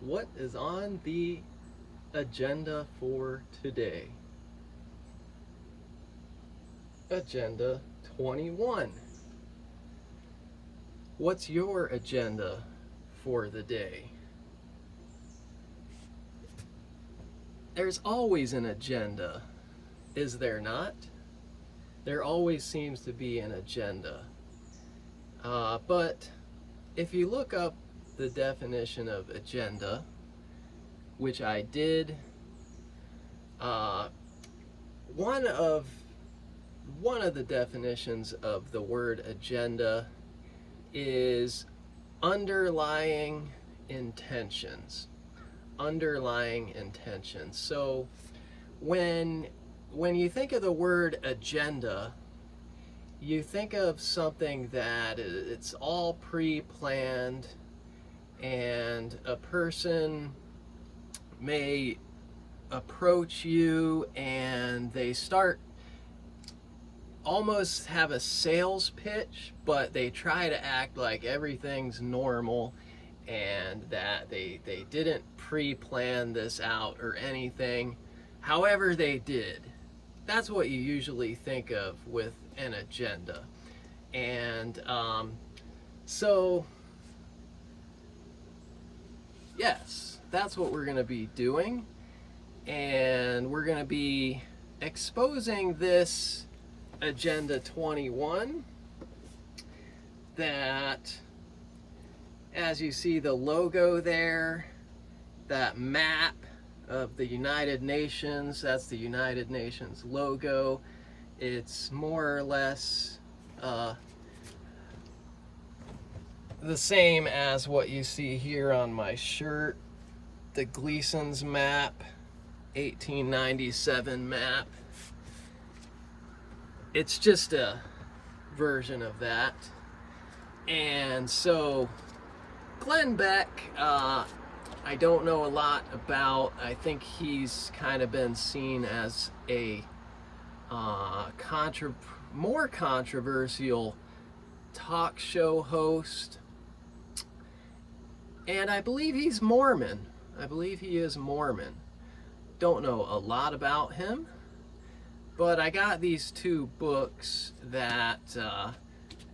What is on the agenda for today? Agenda 21. What's your agenda for the day? There's always an agenda, is there not? There always seems to be an agenda. But if you look up the definition of agenda, which I did, one of the definitions of the word agenda is underlying intentions. Underlying intentions. So when you think of the word agenda, you think of something that it's all pre-planned, and a person may approach you and they start almost have a sales pitch, but they try to act like everything's normal and that they didn't pre-plan this out or anything. However, they did. That's what you usually think of with an agenda. And so, yes, that's what we're going to be doing. And we're going to be exposing this Agenda 21 that, as you see the logo there, that map of the United Nations, that's the United Nations logo. It's more or less the same as what you see here on my shirt, the Gleason's map, 1897 map. It's just a version of that. And so Glenn Beck, I don't know a lot about. I think he's kind of been seen as a more controversial talk show host. And I believe he's Mormon. I believe he is Mormon. Don't know a lot about him. But I got these two books that,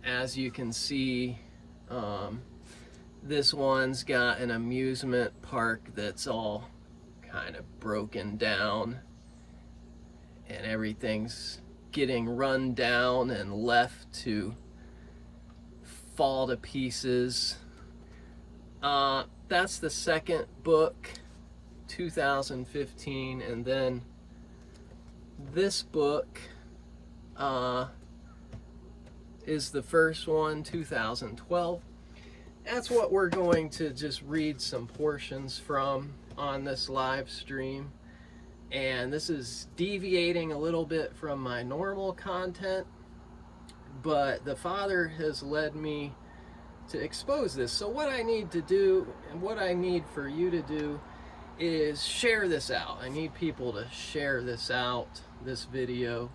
as you can see, this one's got an amusement park that's all kind of broken down, and everything's getting run down and left to fall to pieces. That's the second book, 2015, and then this book is the first one, 2012. That's what we're going to just read some portions from on this live stream. And this is deviating a little bit from my normal content, but the Father has led me to expose this. So what I need to do, and what I need for you to do, is share this out. I need people to share this out, this video,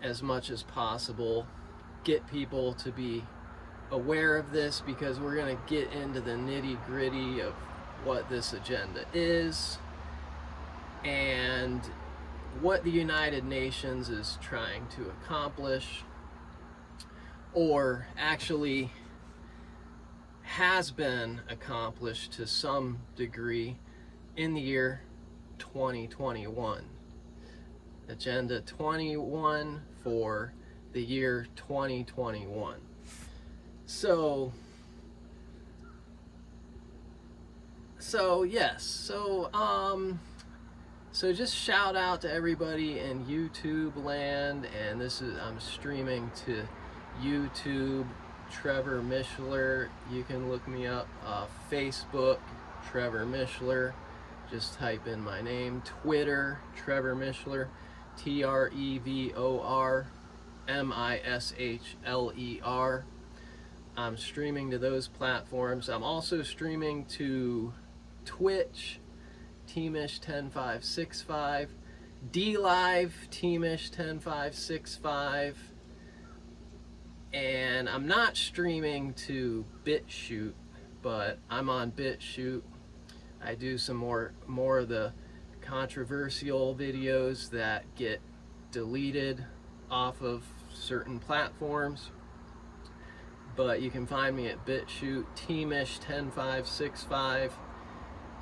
as much as possible. Get people to be aware of this, because we're going to get into the nitty-gritty of what this agenda is and what the United Nations is trying to accomplish, or actually has been accomplished to some degree in the year 2021. Agenda 21 for the year 2021. So yes, so just shout out to everybody in YouTube land, and I'm streaming to YouTube, Trevor Mishler. You can look me up, Facebook, Trevor Mishler. Just type in my name. Twitter, Trevor Mishler, TREVOR Mishler. I'm streaming to those platforms. I'm also streaming to Twitch, Teamish10565, DLive, Teamish10565, and I'm not streaming to BitChute, but I'm on BitChute. I do some more of the controversial videos that get deleted off of certain platforms. But you can find me at BitChute Teamish10565.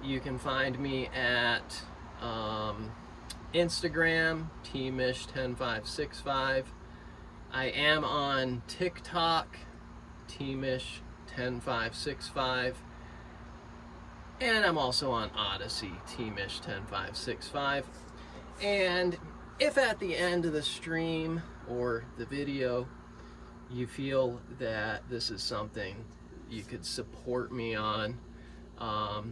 You can find me at Instagram Teamish10565. I am on TikTok Teamish10565. And I'm also on Odyssey, Teamish10565. And if at the end of the stream or the video you feel that this is something you could support me on, I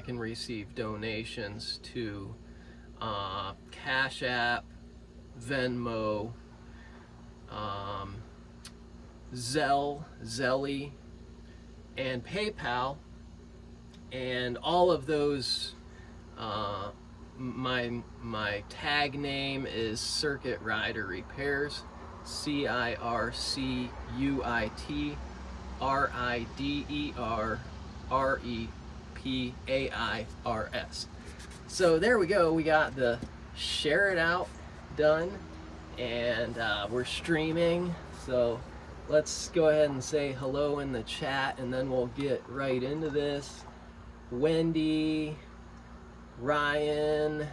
can receive donations to Cash App, Venmo, Zelly, and PayPal, and all of those. My tag name is Circuit Rider Repairs, CircuitRiderRepairs. So there we go. We got the share it out done, and we're streaming. So let's go ahead and say hello in the chat, and then we'll get right into this. Wendy, Ryan,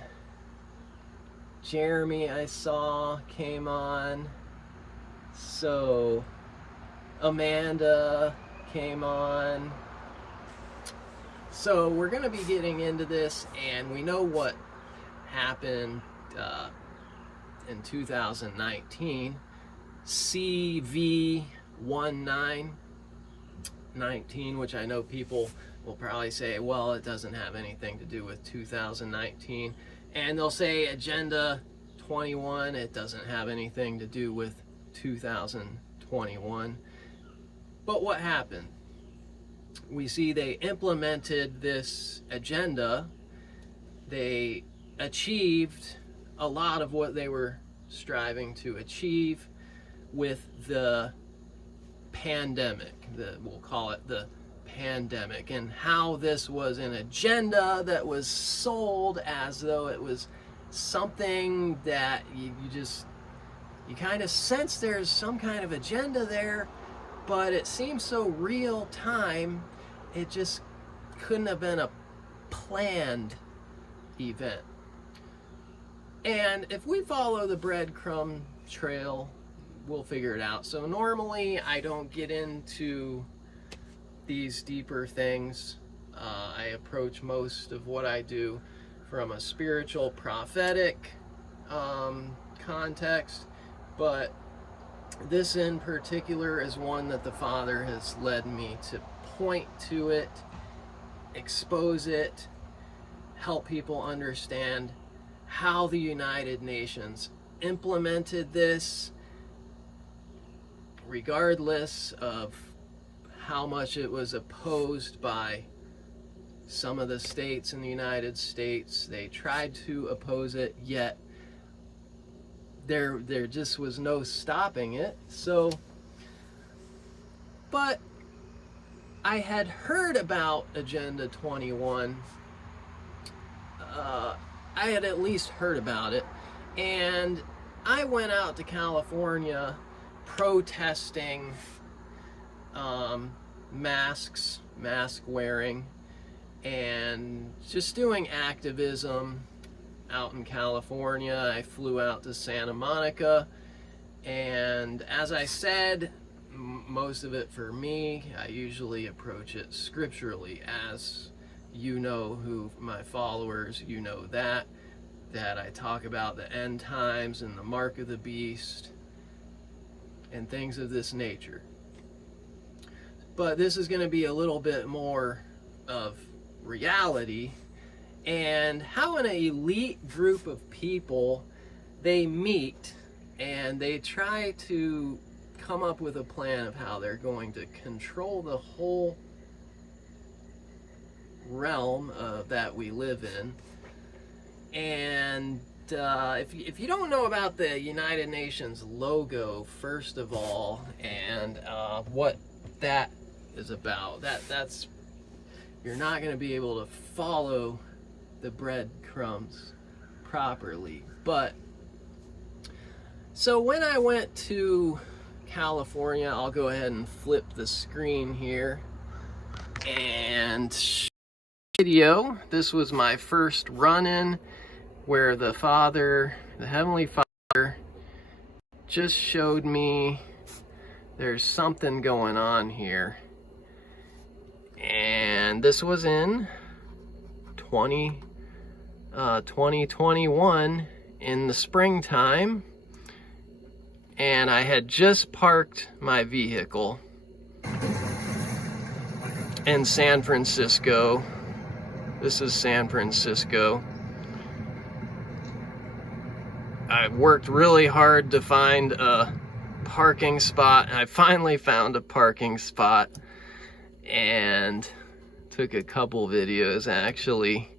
Jeremy I saw came on. So Amanda came on. So we're going to be getting into this, and we know what happened in 2019. CV1919, which I know people will probably say, well, it doesn't have anything to do with 2019. And they'll say Agenda 21, it doesn't have anything to do with 2021. But what happened? We see they implemented this agenda. They achieved a lot of what they were striving to achieve with the pandemic. We'll call it the pandemic, and how this was an agenda that was sold as though it was something that you kind of sense there's some kind of agenda there, but it seems so real time, it just couldn't have been a planned event. And if we follow the breadcrumb trail, we'll figure it out. So normally I don't get into these deeper things. I approach most of what I do from a spiritual, prophetic context, but this in particular is one that the Father has led me to point to it, expose it, help people understand how the United Nations implemented this, regardless of how much it was opposed by some of the states in the United States. They tried to oppose it, yet there just was no stopping it. So, but I had heard about Agenda 21. I had at least heard about it, and I went out to California protesting mask wearing, and just doing activism out in California. I flew out to Santa Monica, and as I said, most of it for me, I usually approach it scripturally. As you know, who my followers, you know that I talk about the end times and the mark of the beast and things of this nature. But this is going to be a little bit more of reality, and how an elite group of people, they meet and they try to come up with a plan of how they're going to control the whole realm that we live in. And if you don't know about the United Nations logo, first of all, and what that is about. That's you're not going to be able to follow the breadcrumbs properly. But so when I went to California, I'll go ahead and flip the screen here and video. This was my first run-in where the Heavenly Father just showed me there's something going on here. And this was in 2021 in the springtime, and I had just parked my vehicle in San Francisco. This is San Francisco. I worked really hard to find a parking spot, and I finally found a parking spot and took a couple videos actually.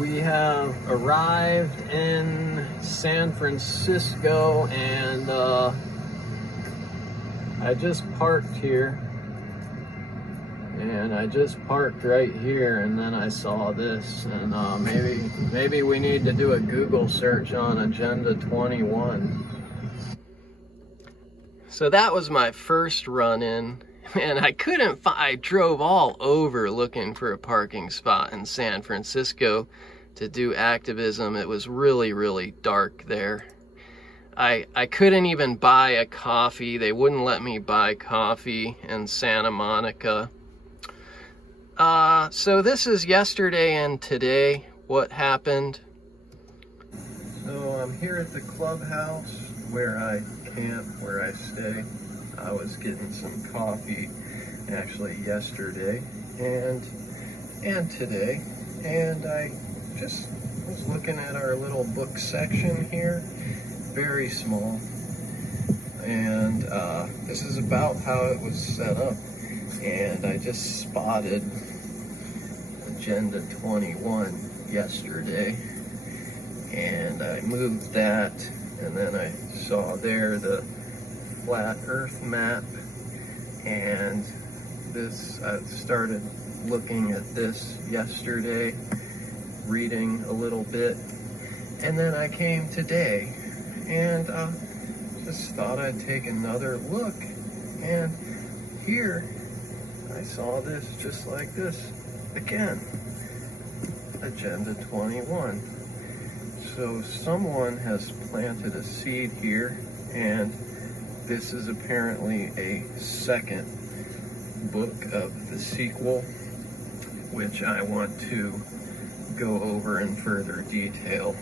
We have arrived in San Francisco, and I just parked here, and I just parked right here, and then I saw this, and maybe we need to do a Google search on Agenda 21. So that was my first run-in. Man, I drove all over looking for a parking spot in San Francisco to do activism. It was really, really dark there. I couldn't even buy a coffee. They wouldn't let me buy coffee in Santa Monica. So this is yesterday and today, what happened. So I'm here at the clubhouse where I camp, where I stay. I was getting some coffee actually yesterday and today, and I just was looking at our little book section here, very small, and this is about how it was set up, and I just spotted Agenda 21 yesterday, and I moved that, and then I saw there the flat earth map, and this, I started looking at this yesterday, reading a little bit, and then I came today and just thought I'd take another look, and here I saw this just like this again, Agenda 21. So someone has planted a seed here, and this is apparently a second book of the sequel, which I want to go over in further detail.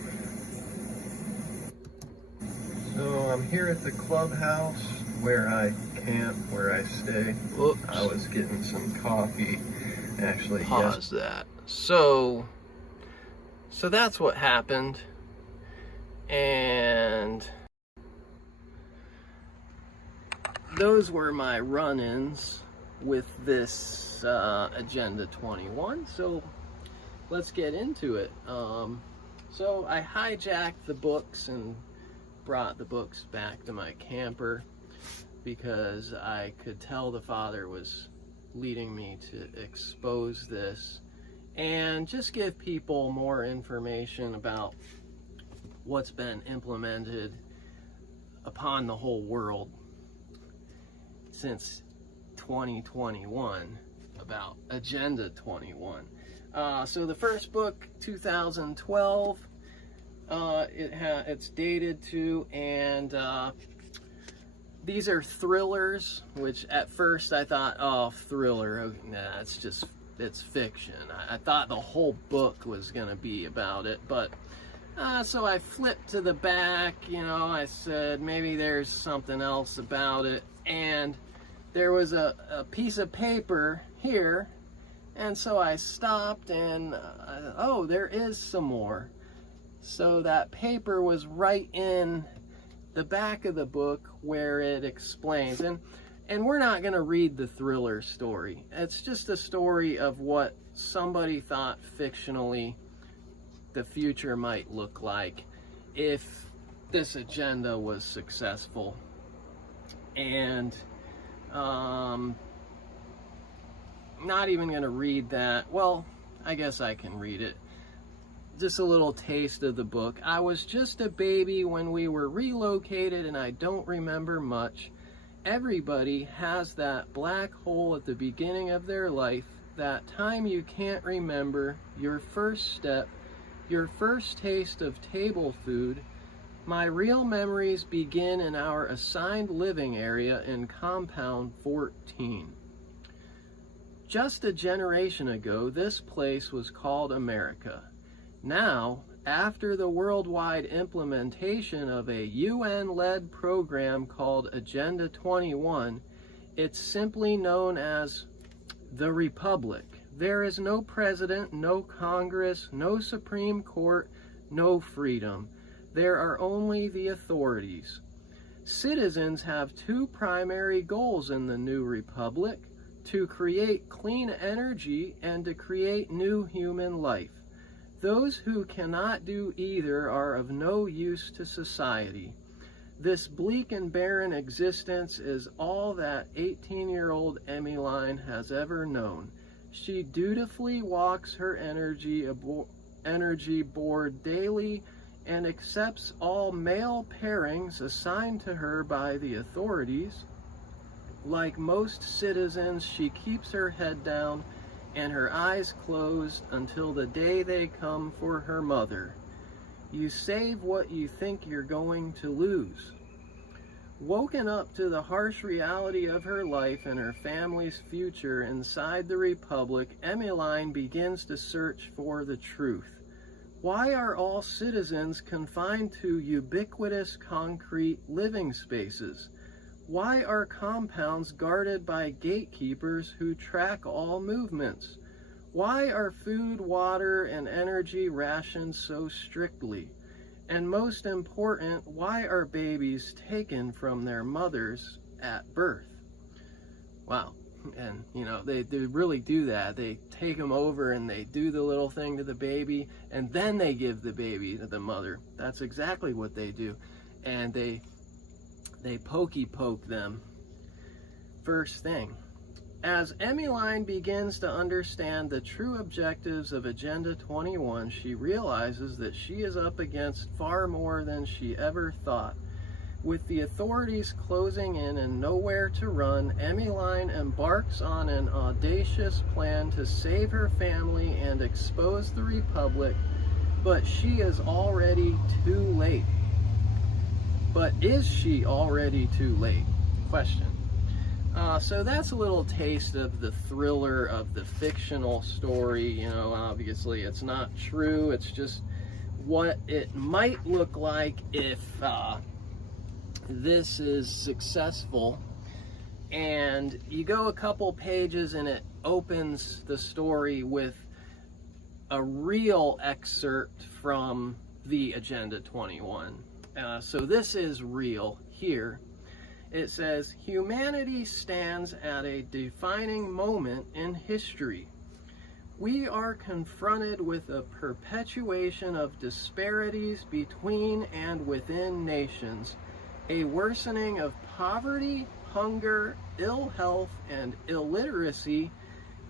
So I'm here at the clubhouse where I camp, where I stay. Oops. I was getting some coffee, actually. Pause that. So that's what happened, and those were my run-ins with this Agenda 21. So let's get into it. So I hijacked the books and brought the books back to my camper because I could tell the Father was leading me to expose this and just give people more information about what's been implemented upon the whole world since 2021 about Agenda 21. So the first book, 2012, it's dated to, and these are thrillers, which at first I thought, oh, thriller, nah, it's fiction. I thought the whole book was gonna be about it, but so I flipped to the back, I said maybe there's something else about it, and there was a piece of paper here, and so I stopped, and oh, there is some more. So that paper was right in the back of the book where it explains, and we're not going to read the thriller story. It's just a story of what somebody thought fictionally the future might look like if this agenda was successful. And not even going to read that. Well, I guess I can read it. Just a little taste of the book. I was just a baby when we were relocated, and I don't remember much. Everybody has that black hole at the beginning of their life, that time you can't remember, your first step, your first taste of table food. My real memories begin in our assigned living area in compound 14. Just a generation ago, this place was called America. Now, after the worldwide implementation of a UN-led program called Agenda 21, it's simply known as the Republic. There is no president, no Congress, no Supreme Court, no freedom. There are only the authorities. Citizens have two primary goals in the new republic: to create clean energy and to create new human life. Those who cannot do either are of no use to society. This bleak and barren existence is all that 18-year-old Emmeline has ever known. She dutifully walks her energy board daily and accepts all male pairings assigned to her by the authorities. Like most citizens, she keeps her head down and her eyes closed until the day they come for her mother. You save what you think you're going to lose. Woken up to the harsh reality of her life and her family's future inside the Republic, Emmeline begins to search for the truth. Why are all citizens confined to ubiquitous concrete living spaces? Why are compounds guarded by gatekeepers who track all movements? Why are food, water, and energy rationed so strictly? And most important, why are babies taken from their mothers at birth? Wow. And, you know, they really do that. They take them over and they do the little thing to the baby, and then they give the baby to the mother. That's exactly what they do. And they pokey poke them first thing. As Emmeline begins to understand the true objectives of Agenda 21, she realizes that she is up against far more than she ever thought. With the authorities closing in and nowhere to run, Emmeline embarks on an audacious plan to save her family and expose the Republic, but she is already too late. But is she already too late? Question. So that's a little taste of the thriller of the fictional story. You know, obviously it's not true. It's just what it might look like if this is successful. And you go a couple pages and it opens the story with a real excerpt from the Agenda 21. So this is real here. It says, humanity stands at a defining moment in history. We are confronted with a perpetuation of disparities between and within nations, a worsening of poverty, hunger, ill health, and illiteracy,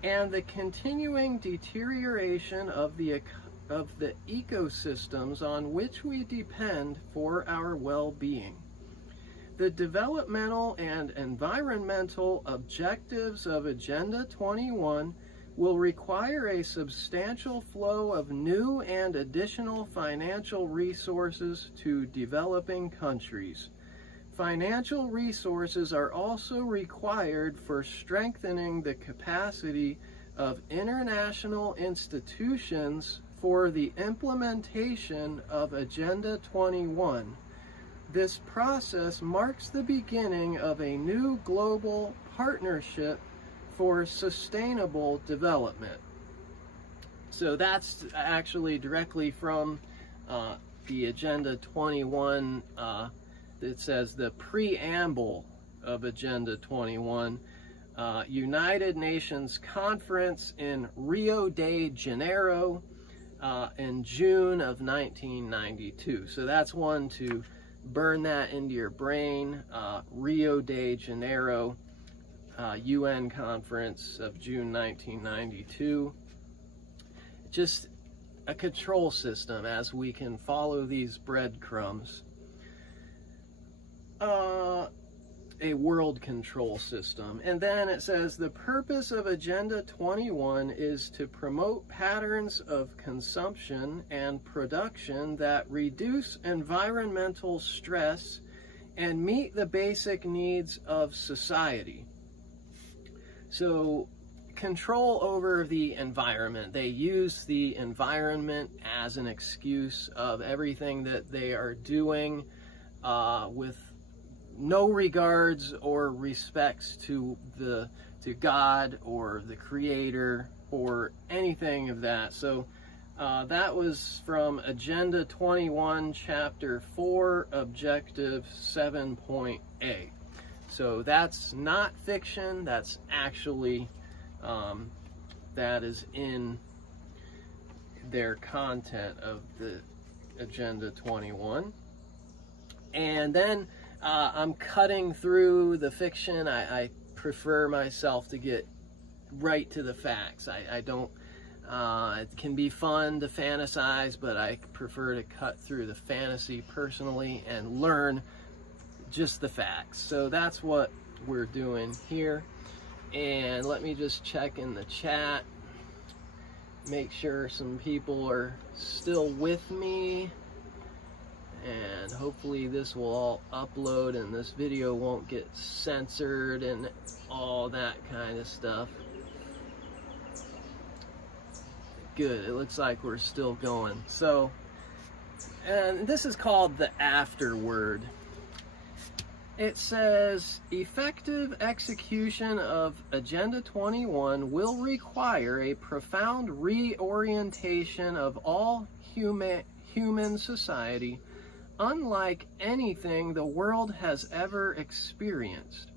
and the continuing deterioration of the ecosystems on which we depend for our well-being. The developmental and environmental objectives of Agenda 21 will require a substantial flow of new and additional financial resources to developing countries. Financial resources are also required for strengthening the capacity of international institutions for the implementation of Agenda 21. This process marks the beginning of a new global partnership for sustainable development. So that's actually directly from the Agenda 21. It says the preamble of Agenda 21, United Nations Conference in Rio de Janeiro in June of 1992. So that's one to burn that into your brain. Rio de Janeiro, UN conference of June 1992. Just a control system as we can follow these breadcrumbs. A world control system. And then it says the purpose of Agenda 21 is to promote patterns of consumption and production that reduce environmental stress and meet the basic needs of society. So control over the environment. They use the environment as an excuse of everything that they are doing with no regards or respects to God or the Creator or anything of that. So that was from Agenda 21, Chapter 4, Objective 7.A. So that's not fiction, that's actually, that is in their content of the Agenda 21. And then I'm cutting through the fiction. I prefer myself to get right to the facts. I don't, it can be fun to fantasize, but I prefer to cut through the fantasy personally and learn just the facts. So that's what we're doing here. And let me just check in the chat, make sure some people are still with me. And hopefully this will all upload and this video won't get censored and all that kind of stuff. Good, it looks like we're still going. So, and this is called the afterword. It says, effective execution of Agenda 21 will require a profound reorientation of all human society, unlike anything the world has ever experienced.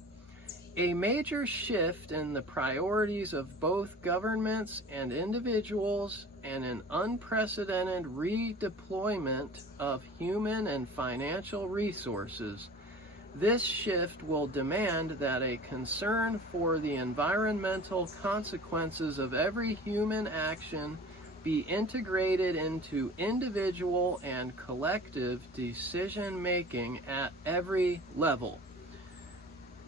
A major shift in the priorities of both governments and individuals, and an unprecedented redeployment of human and financial resources. This shift will demand that a concern for the environmental consequences of every human action be integrated into individual and collective decision making at every level.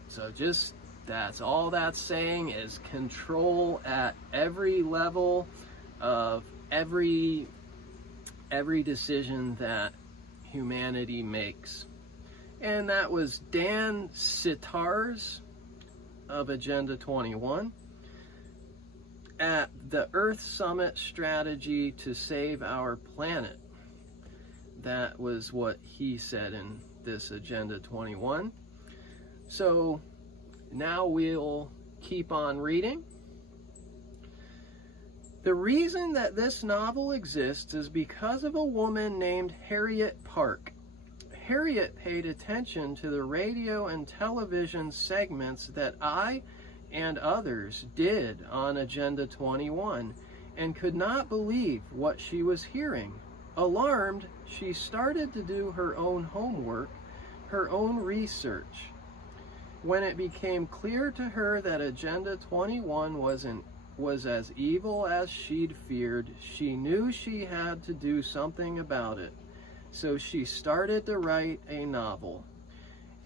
So just, that's all that's saying, is control at every level of every decision that humanity makes. And that was Dan Sitar's of Agenda 21 at the Earth Summit Strategy to Save Our Planet. That was what he said in this Agenda 21. So now we'll keep on reading. The reason that this novel exists is because of a woman named Harriet Park. Harriet paid attention to the radio and television segments that I and others did on Agenda 21 and could not believe what she was hearing. Alarmed, she started to do her own homework, her own research. When it became clear to her that Agenda 21 was as evil as she'd feared, she knew she had to do something about it. So she started to write a novel.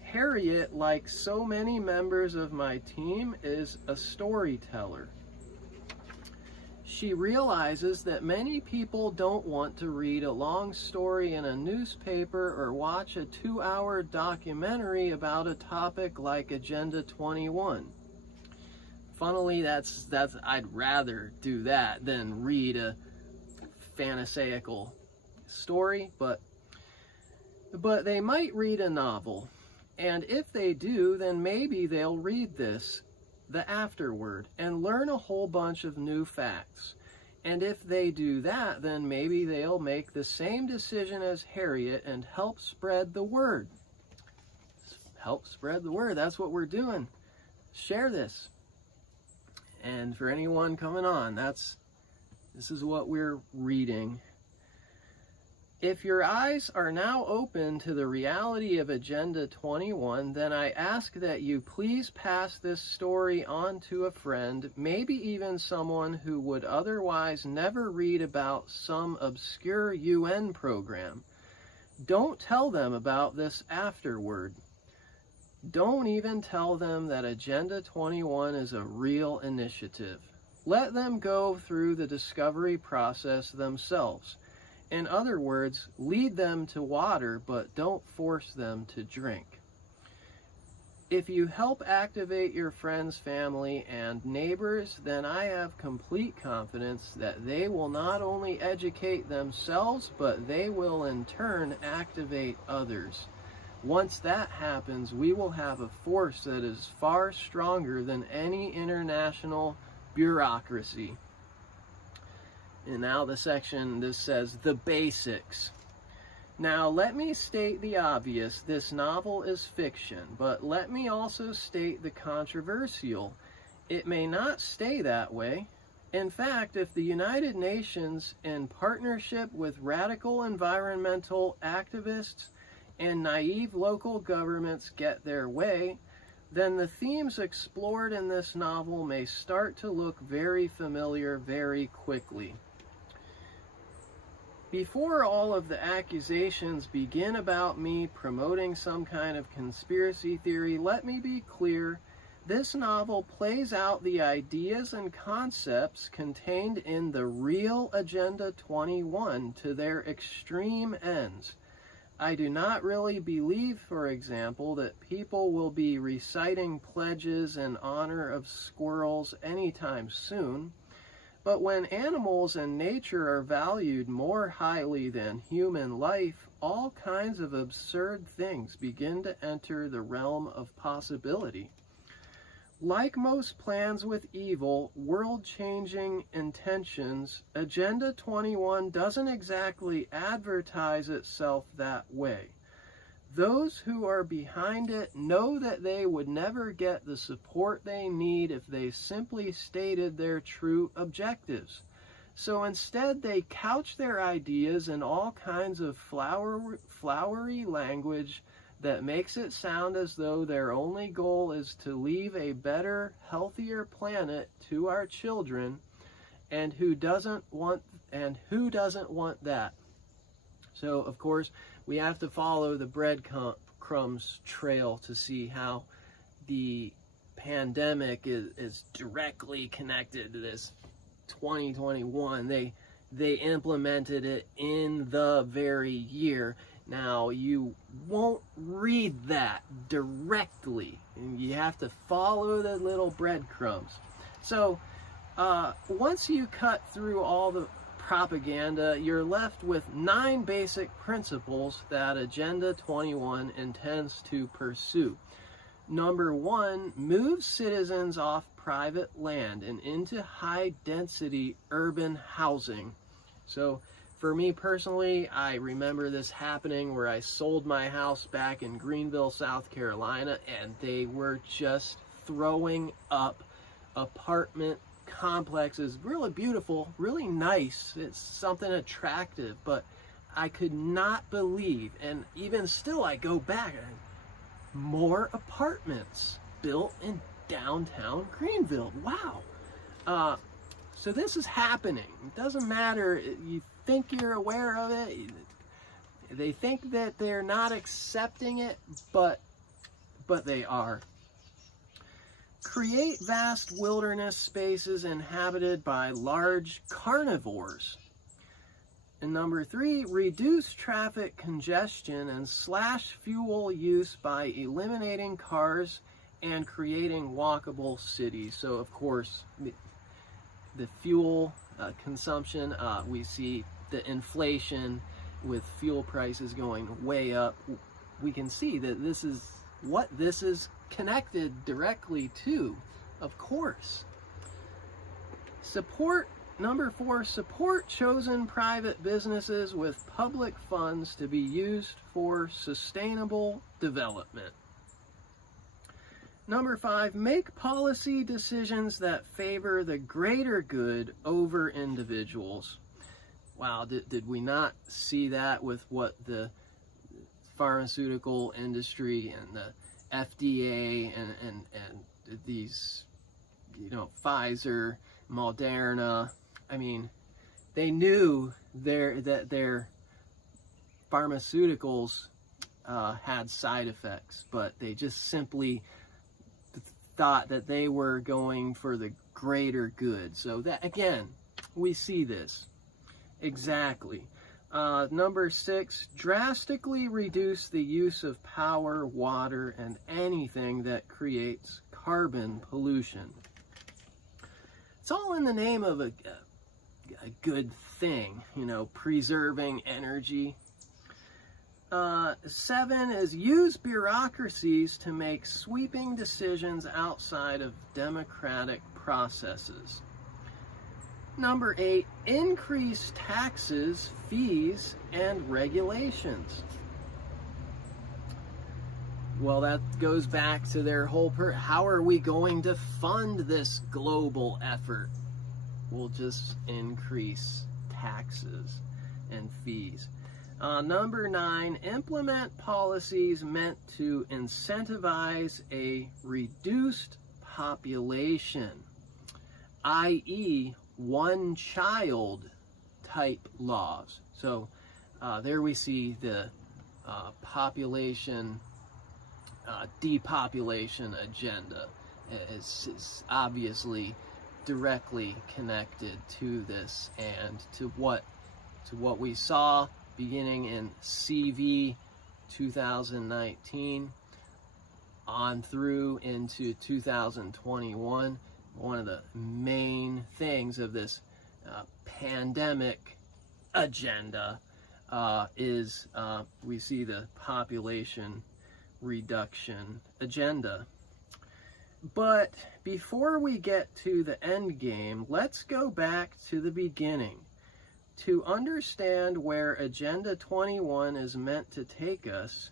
Harriet, like so many members of my team, is a storyteller. She realizes that many people don't want to read a long story in a newspaper or watch a 2-hour documentary about a topic like Agenda 21. Funnily, that's I'd rather do that than read a fantasaical story, but they might read a novel. And if they do, then maybe they'll read this, the afterword, and learn a whole bunch of new facts. And if they do that, then maybe they'll make the same decision as Harriet and help spread the word. Help spread the word. That's what we're doing. Share this. And for anyone coming on, this is what we're reading. If your eyes are now open to the reality of Agenda 21, then I ask that you please pass this story on to a friend, maybe even someone who would otherwise never read about some obscure UN program. Don't tell them about this afterward. Don't even tell them that Agenda 21 is a real initiative. Let them go through the discovery process themselves. In other words, lead them to water, but don't force them to drink. If you help activate your friends, family, and neighbors, then I have complete confidence that they will not only educate themselves, but they will in turn activate others. Once that happens, we will have a force that is far stronger than any international bureaucracy. And now the section, this says, the basics. Now, let me state the obvious. This novel is fiction, but let me also state the controversial. It may not stay that way. In fact, if the United Nations, in partnership with radical environmental activists and naive local governments, get their way, then the themes explored in this novel may start to look very familiar very quickly. Before all of the accusations begin about me promoting some kind of conspiracy theory, let me be clear. This novel plays out the ideas and concepts contained in the real Agenda 21 to their extreme ends. I do not really believe, for example, that people will be reciting pledges in honor of squirrels anytime soon. But when animals and nature are valued more highly than human life, all kinds of absurd things begin to enter the realm of possibility. Like most plans with evil, world-changing intentions, Agenda 21 doesn't exactly advertise itself that way. Those who are behind it know that they would never get the support they need if they simply stated their true objectives. So instead, they couch their ideas in all kinds of flowery language that makes it sound as though their only goal is to leave a better, healthier planet to our children, and who doesn't want that? So, of course, we have to follow the breadcrumbs trail to see how the pandemic is directly connected to this 2021. They implemented it in the very year. Now, you won't read that directly. You have to follow the little breadcrumbs. So, once you cut through all the propaganda, you're left with 9 basic principles that Agenda 21 intends to pursue. Number 1, move citizens off private land and into high-density urban housing. So, for me personally, I remember this happening where I sold my house back in Greenville, South Carolina, and they were just throwing up apartment complexes, really beautiful, really nice. It's something attractive, but I could not believe, and even still I go back, and more apartments built in downtown Greenville. Wow. So this is happening. It doesn't matter, you think you're aware of it, they think that they're not accepting it, but they are. Create vast wilderness spaces inhabited by large carnivores. And number 3, reduce traffic congestion and slash fuel use by eliminating cars and creating walkable cities. So, of course, the fuel consumption, we see the inflation with fuel prices going way up. We can see that this is what this is connected directly to, of course. Number 4, support chosen private businesses with public funds to be used for sustainable development. Number 5, make policy decisions that favor the greater good over individuals. Wow, did we not see that with what the pharmaceutical industry and the FDA and these, you know, Pfizer, Moderna? I mean, they knew that their pharmaceuticals had side effects, but they just simply thought that they were going for the greater good. So that, again, we see this. Exactly. Number 6, drastically reduce the use of power, water, and anything that creates carbon pollution. It's all in the name of a good thing, you know, preserving energy. 7 is use bureaucracies to make sweeping decisions outside of democratic processes. Number 8, increase taxes, fees, and regulations. Well, that goes back to their whole how are we going to fund this global effort? We'll just increase taxes and fees. Number 9, implement policies meant to incentivize a reduced population, i.e., one-child type laws. So there we see the population depopulation agenda is obviously directly connected to this and to what we saw beginning in CV 2019 on through into 2021. One of the main things of this pandemic agenda is we see the population reduction agenda. But before we get to the end game, let's go back to the beginning. To understand where Agenda 21 is meant to take us,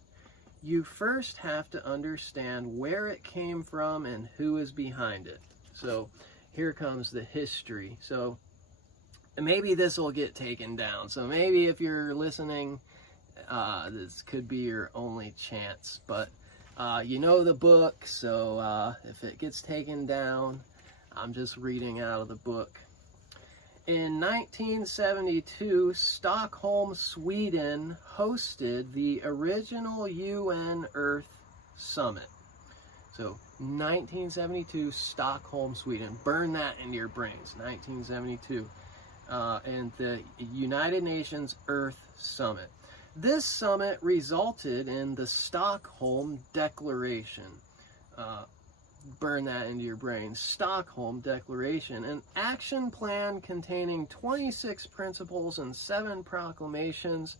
you first have to understand where it came from and who is behind it. So here comes the history. So maybe this will get taken down. So maybe if you're listening, this could be your only chance. But you know the book, so if it gets taken down, I'm just reading out of the book. In 1972, Stockholm, Sweden hosted the original UN Earth Summit. So 1972, Stockholm, Sweden. Burn that into your brains. 1972. And the United Nations Earth Summit. This summit resulted in the Stockholm Declaration. Burn that into your brain. Stockholm Declaration, an action plan containing 26 principles and 7 proclamations,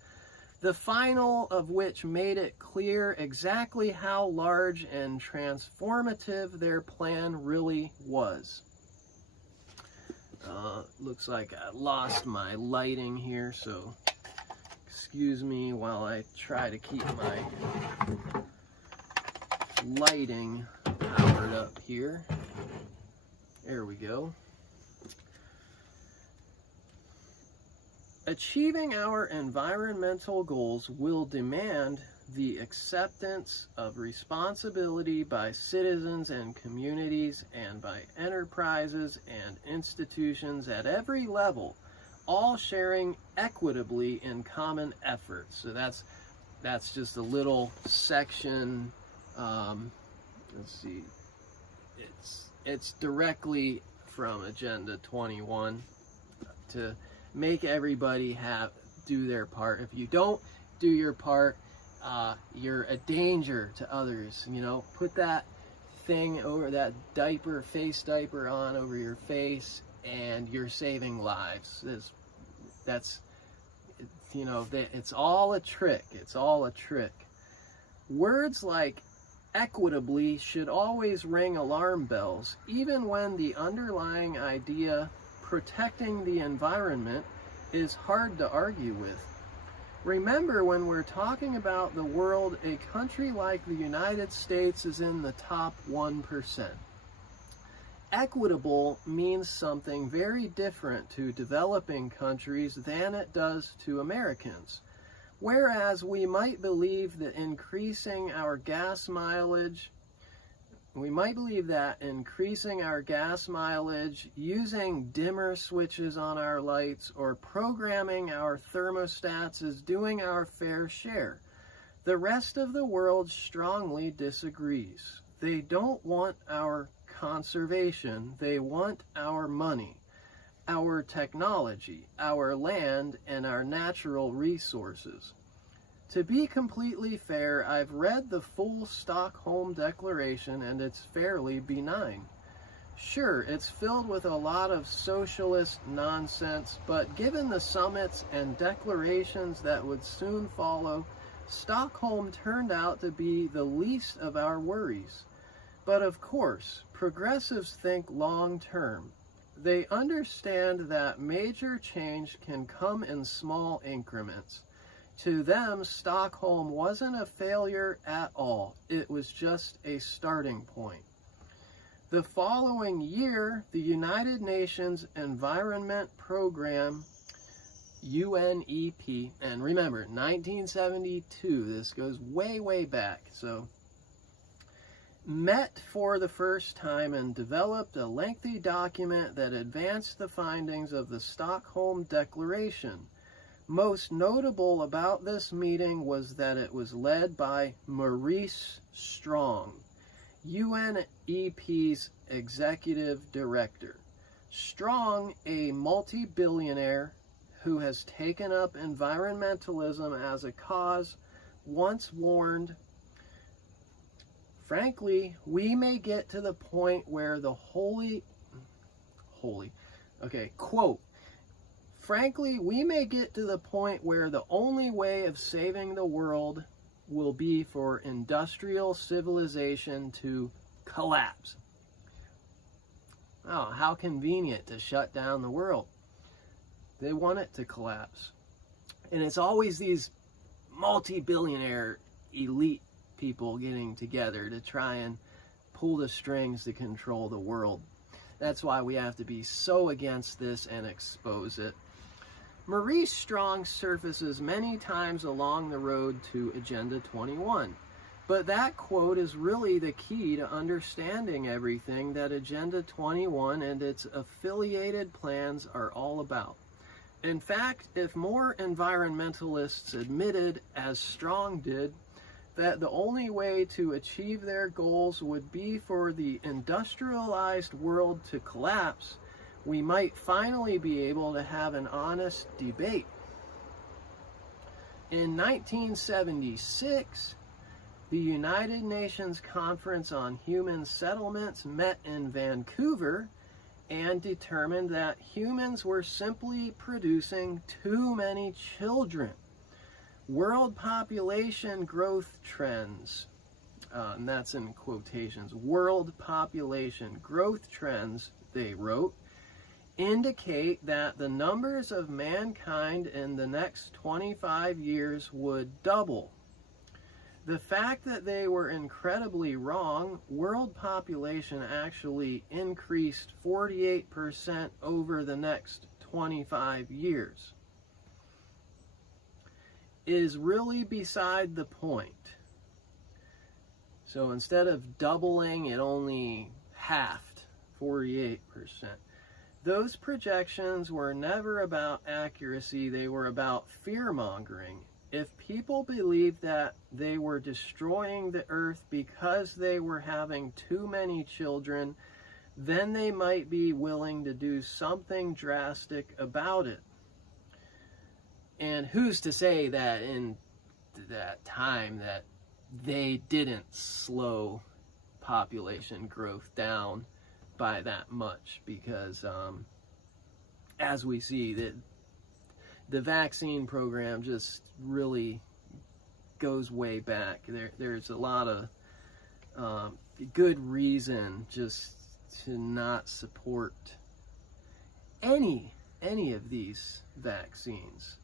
the final of which made it clear exactly how large and transformative their plan really was. Looks like I lost my lighting here, so excuse me while I try to keep my lighting powered up here. There we go. Achieving our environmental goals will demand the acceptance of responsibility by citizens and communities and by enterprises and institutions at every level, all sharing equitably in common efforts. So that's just a little section. Let's see. It's directly from Agenda 21 to make everybody do their part. If you don't do your part, you're a danger to others. You know, put that thing over, that face diaper on over your face, and you're saving lives. That's you know, it's all a trick. It's all a trick. Words like equitably should always ring alarm bells, even when the underlying idea, protecting the environment, is hard to argue with. Remember, when we're talking about the world, a country like the United States is in the top 1%. equitable means something very different to developing countries than it does to Americans. Whereas we might believe that increasing our gas mileage, using dimmer switches on our lights, or programming our thermostats is doing our fair share. The rest of the world strongly disagrees. They don't want our conservation, they want our money, our technology, our land, and our natural resources. To be completely fair, I've read the full Stockholm Declaration and it's fairly benign. Sure, it's filled with a lot of socialist nonsense, but given the summits and declarations that would soon follow, Stockholm turned out to be the least of our worries. But of course, progressives think long term. They understand that major change can come in small increments. To them, Stockholm wasn't a failure at all. It was just a starting point. The following year, the United Nations Environment Program, UNEP, and remember, 1972, this goes way, way back, so met for the first time and developed a lengthy document that advanced the findings of the Stockholm Declaration. Most notable about this meeting was that it was led by Maurice Strong, UNEP's executive director. Strong, a multi-billionaire who has taken up environmentalism as a cause, once warned, frankly, we may get to the point where the quote, frankly, we may get to the point where the only way of saving the world will be for industrial civilization to collapse. Oh, how convenient to shut down the world. They want it to collapse. And it's always these multi-billionaire elite people getting together to try and pull the strings to control the world. That's why we have to be so against this and expose it. Maurice Strong surfaces many times along the road to Agenda 21, but that quote is really the key to understanding everything that Agenda 21 and its affiliated plans are all about. In fact, if more environmentalists admitted, as Strong did, that the only way to achieve their goals would be for the industrialized world to collapse, we might finally be able to have an honest debate. In 1976, the United Nations Conference on Human Settlements met in Vancouver and determined that humans were simply producing too many children. World population growth trends, and that's in quotations, world population growth trends, they wrote, indicate that the numbers of mankind in the next 25 years would double. The fact that they were incredibly wrong, world population actually increased 48% over the next 25 years, is really beside the point. So instead of doubling, it only halved, 48%. Those projections were never about accuracy, they were about fear-mongering. If people believed that they were destroying the earth because they were having too many children, then they might be willing to do something drastic about it. And who's to say that in that time that they didn't slow population growth down by that much, because as we see, that the vaccine program just really goes way back. There's a lot of good reason just to not support any of these vaccines.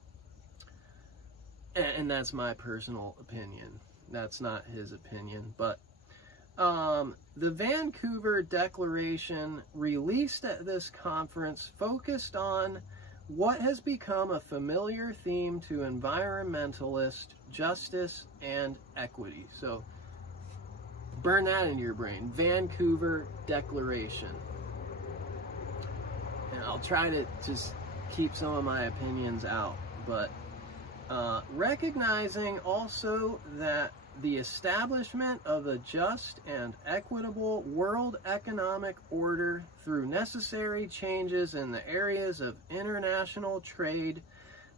And that's my personal opinion. That's not his opinion, but The Vancouver Declaration, released at this conference, focused on what has become a familiar theme to environmentalists: justice and equity. So burn that into your brain. Vancouver Declaration. And I'll try to just keep some of my opinions out, but recognizing also that the establishment of a just and equitable world economic order through necessary changes in the areas of international trade,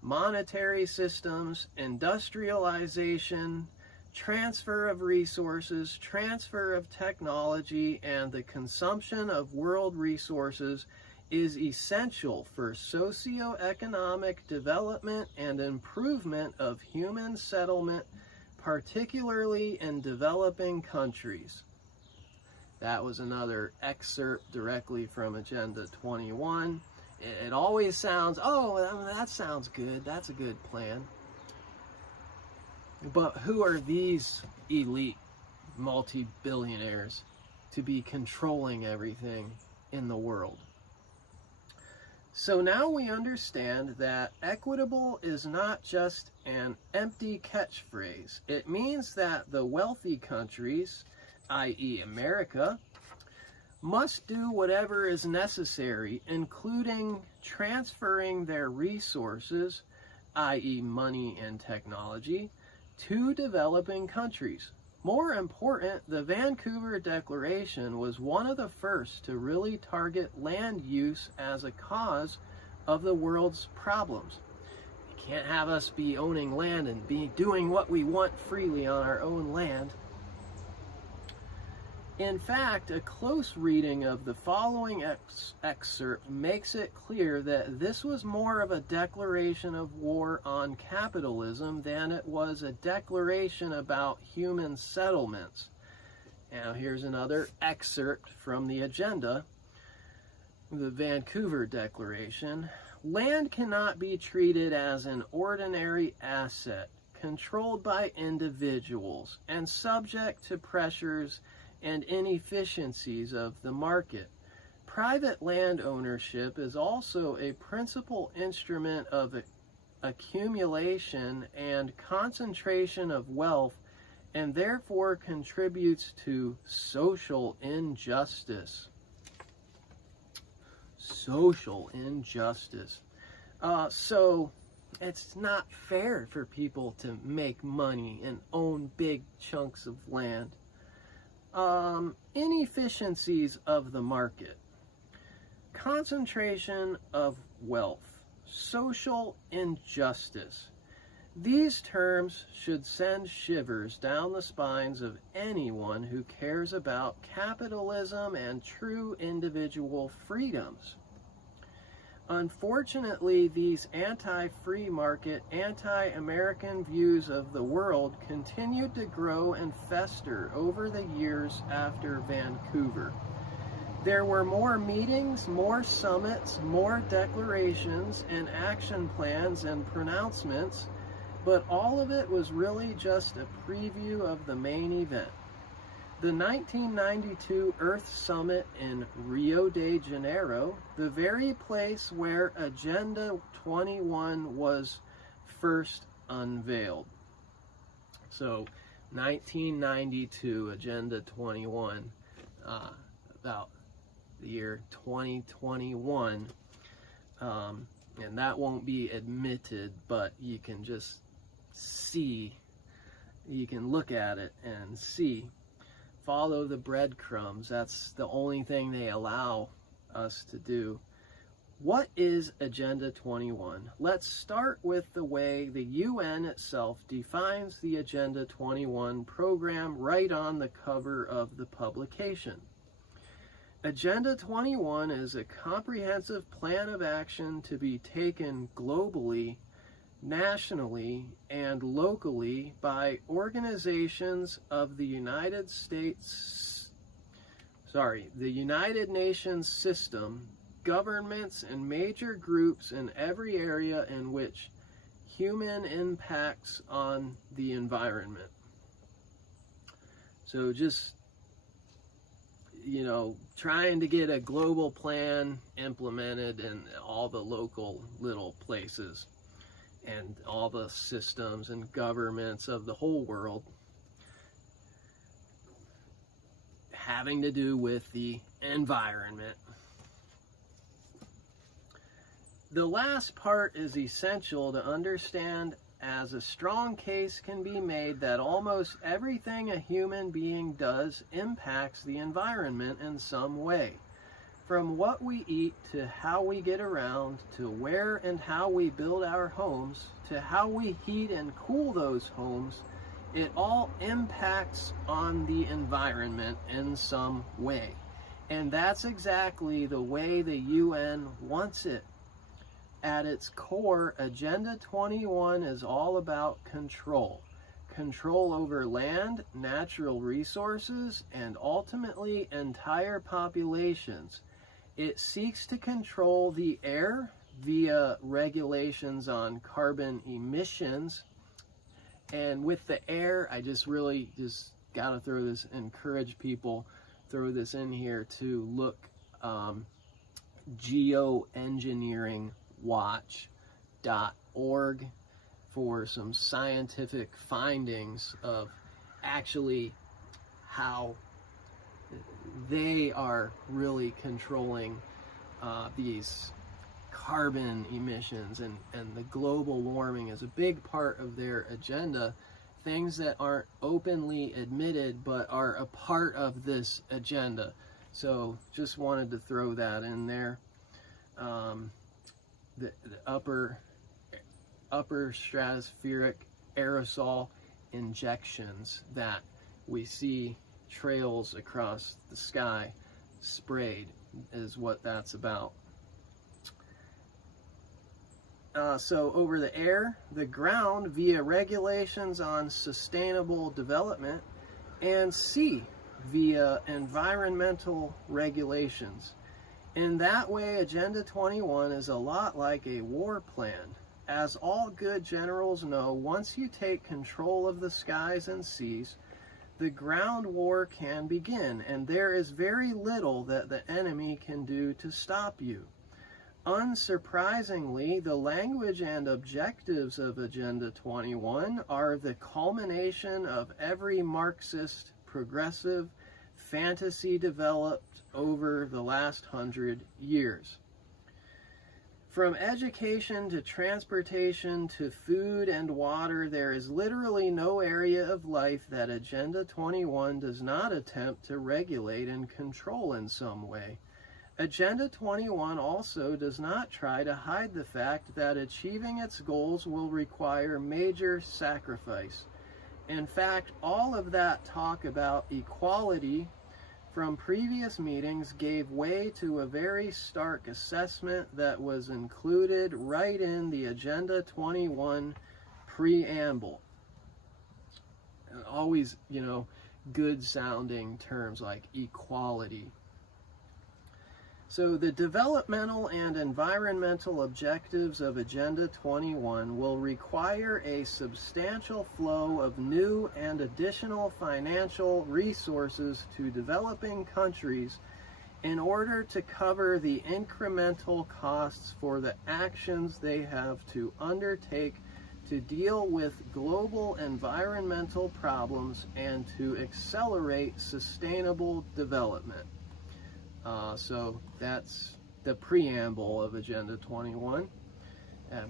monetary systems, industrialization, transfer of resources, transfer of technology, and the consumption of world resources is essential for socio-economic development and improvement of human settlement, particularly in developing countries. That was another excerpt directly from Agenda 21. It always sounds, oh, that sounds good. That's a good plan. But who are these elite multi-billionaires to be controlling everything in the world? So now we understand that equitable is not just an empty catchphrase. It means that the wealthy countries, i.e. America, must do whatever is necessary, including transferring their resources, i.e. money and technology, to developing countries. More important, the Vancouver Declaration was one of the first to really target land use as a cause of the world's problems. You can't have us be owning land and be doing what we want freely on our own land. In fact, a close reading of the following excerpt makes it clear that this was more of a declaration of war on capitalism than it was a declaration about human settlements. Now here's another excerpt from the agenda, the Vancouver Declaration. Land cannot be treated as an ordinary asset, controlled by individuals and subject to pressures and inefficiencies of the market. Private land ownership is also a principal instrument of accumulation and concentration of wealth, and therefore contributes to social injustice. Social injustice. So it's not fair for people to make money and own big chunks of land. Inefficiencies of the market, concentration of wealth, social injustice. These terms should send shivers down the spines of anyone who cares about capitalism and true individual freedoms. Unfortunately, these anti-free market, anti-American views of the world continued to grow and fester over the years after Vancouver. There were more meetings, more summits, more declarations and action plans and pronouncements, but all of it was really just a preview of the main event. The 1992 Earth Summit in Rio de Janeiro, the very place where Agenda 21 was first unveiled. So, 1992, Agenda 21, about the year 2021, and that won't be admitted, but you can just see, you can look at it and see. Follow the breadcrumbs. That's the only thing they allow us to do. What is Agenda 21? Let's start with the way the UN itself defines the Agenda 21 program right on the cover of the publication. Agenda 21 is a comprehensive plan of action to be taken globally, nationally, and locally by organizations of the United Nations system, governments, and major groups in every area in which human impacts on the environment. So just you know, trying to get a global plan implemented in all the local little places and all the systems and governments of the whole world, having to do with the environment. The last part is essential to understand, as a strong case can be made that almost everything a human being does impacts the environment in some way. From what we eat, to how we get around, to where and how we build our homes, to how we heat and cool those homes, it all impacts on the environment in some way. And that's exactly the way the UN wants it. At its core, Agenda 21 is all about control. Control over land, natural resources, and ultimately entire populations. It seeks to control the air via regulations on carbon emissions. And with the air, I just really gotta encourage people, throw this in here to look geoengineeringwatch.org for some scientific findings of actually how they are really controlling these carbon emissions, and the global warming is a big part of their agenda, things that aren't openly admitted but are a part of this agenda. So just wanted to throw that in there. The upper stratospheric aerosol injections that we see trails across the sky sprayed is what that's about. So over the air, the ground via regulations on sustainable development, and sea via environmental regulations. In that way, Agenda 21 is a lot like a war plan. As all good generals know, once you take control of the skies and seas, the ground war can begin, and there is very little that the enemy can do to stop you. Unsurprisingly, the language and objectives of Agenda 21 are the culmination of every Marxist, progressive fantasy developed over the last 100 years. From education to transportation to food and water, there is literally no area of life that Agenda 21 does not attempt to regulate and control in some way. Agenda 21 also does not try to hide the fact that achieving its goals will require major sacrifice. In fact, all of that talk about equality from previous meetings gave way to a very stark assessment that was included right in the Agenda 21 preamble. Always, good sounding terms like equality. So the developmental and environmental objectives of Agenda 21 will require a substantial flow of new and additional financial resources to developing countries in order to cover the incremental costs for the actions they have to undertake to deal with global environmental problems and to accelerate sustainable development. So that's the preamble of Agenda 21.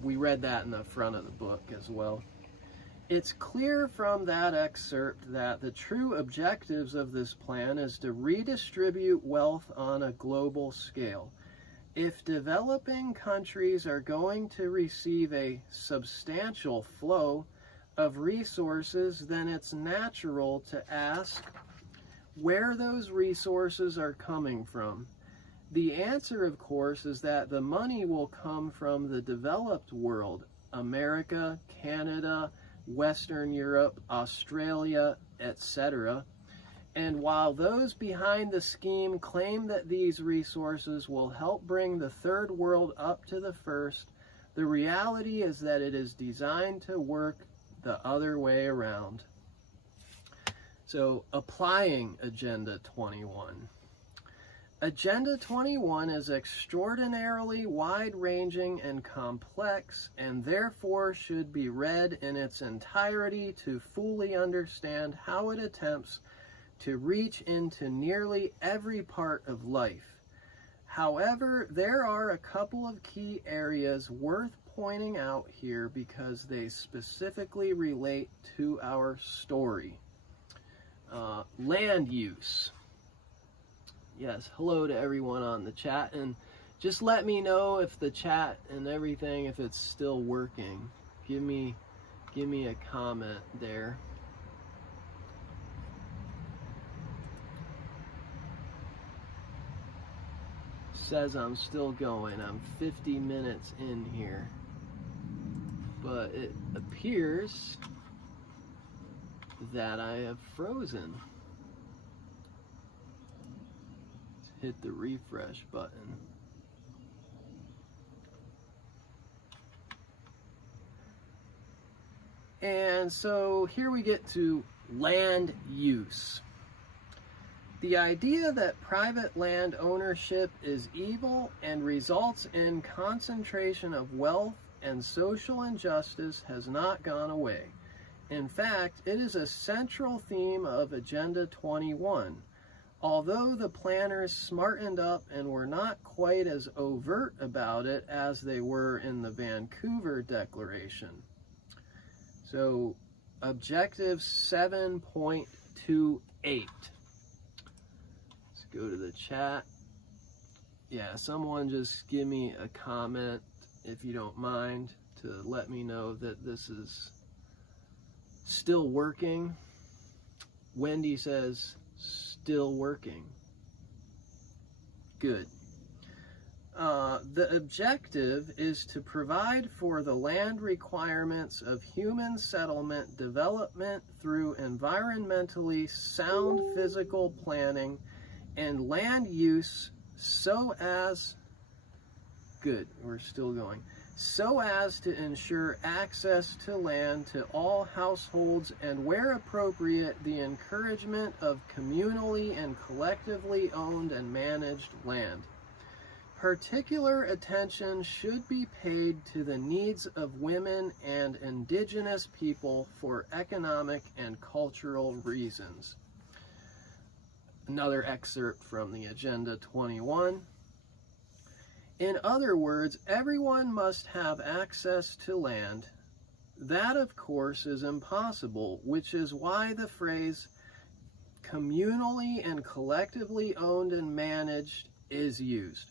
We read that in the front of the book as well. It's clear from that excerpt that the true objectives of this plan is to redistribute wealth on a global scale. If developing countries are going to receive a substantial flow of resources, then it's natural to ask where those resources are coming from. The answer, of course, is that the money will come from the developed world, America, Canada, Western Europe, Australia, etc. And while those behind the scheme claim that these resources will help bring the third world up to the first, the reality is that it is designed to work the other way around. So, applying Agenda 21. Agenda 21 is extraordinarily wide-ranging and complex, and therefore should be read in its entirety to fully understand how it attempts to reach into nearly every part of life. However, there are a couple of key areas worth pointing out here because they specifically relate to our story. Land use. Yes, hello to everyone on the chat, and just let me know if the chat and everything, if it's still working. Give me a comment there. Says I'm still going. I'm 50 minutes in here, but it appears that I have frozen. Hit the refresh button. And so here we get to land use. The idea that private land ownership is evil and results in concentration of wealth and social injustice has not gone away. In fact, it is a central theme of Agenda 21. Although the planners smartened up and were not quite as overt about it as they were in the Vancouver Declaration. So, Objective 7.28. Let's go to the chat. Yeah, someone just give me a comment, if you don't mind, to let me know that this is still working. Wendy says, still working. Good. The objective is to provide for the land requirements of human settlement development through environmentally sound physical planning and land use so as, good, we're still going, so as to ensure access to land to all households and, where appropriate, the encouragement of communally and collectively owned and managed land. Particular attention should be paid to the needs of women and indigenous people for economic and cultural reasons. Another excerpt from the Agenda 21. In other words, everyone must have access to land. That, of course, is impossible, which is why the phrase communally and collectively owned and managed is used.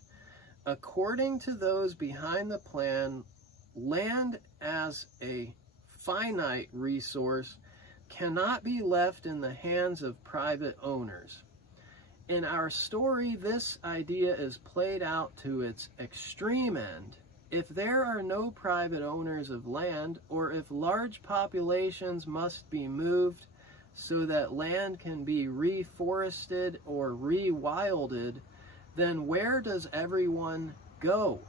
According to those behind the plan, land as a finite resource cannot be left in the hands of private owners. In our story, this idea is played out to its extreme end. If there are no private owners of land, or if large populations must be moved so that land can be reforested or rewilded, then where does everyone go?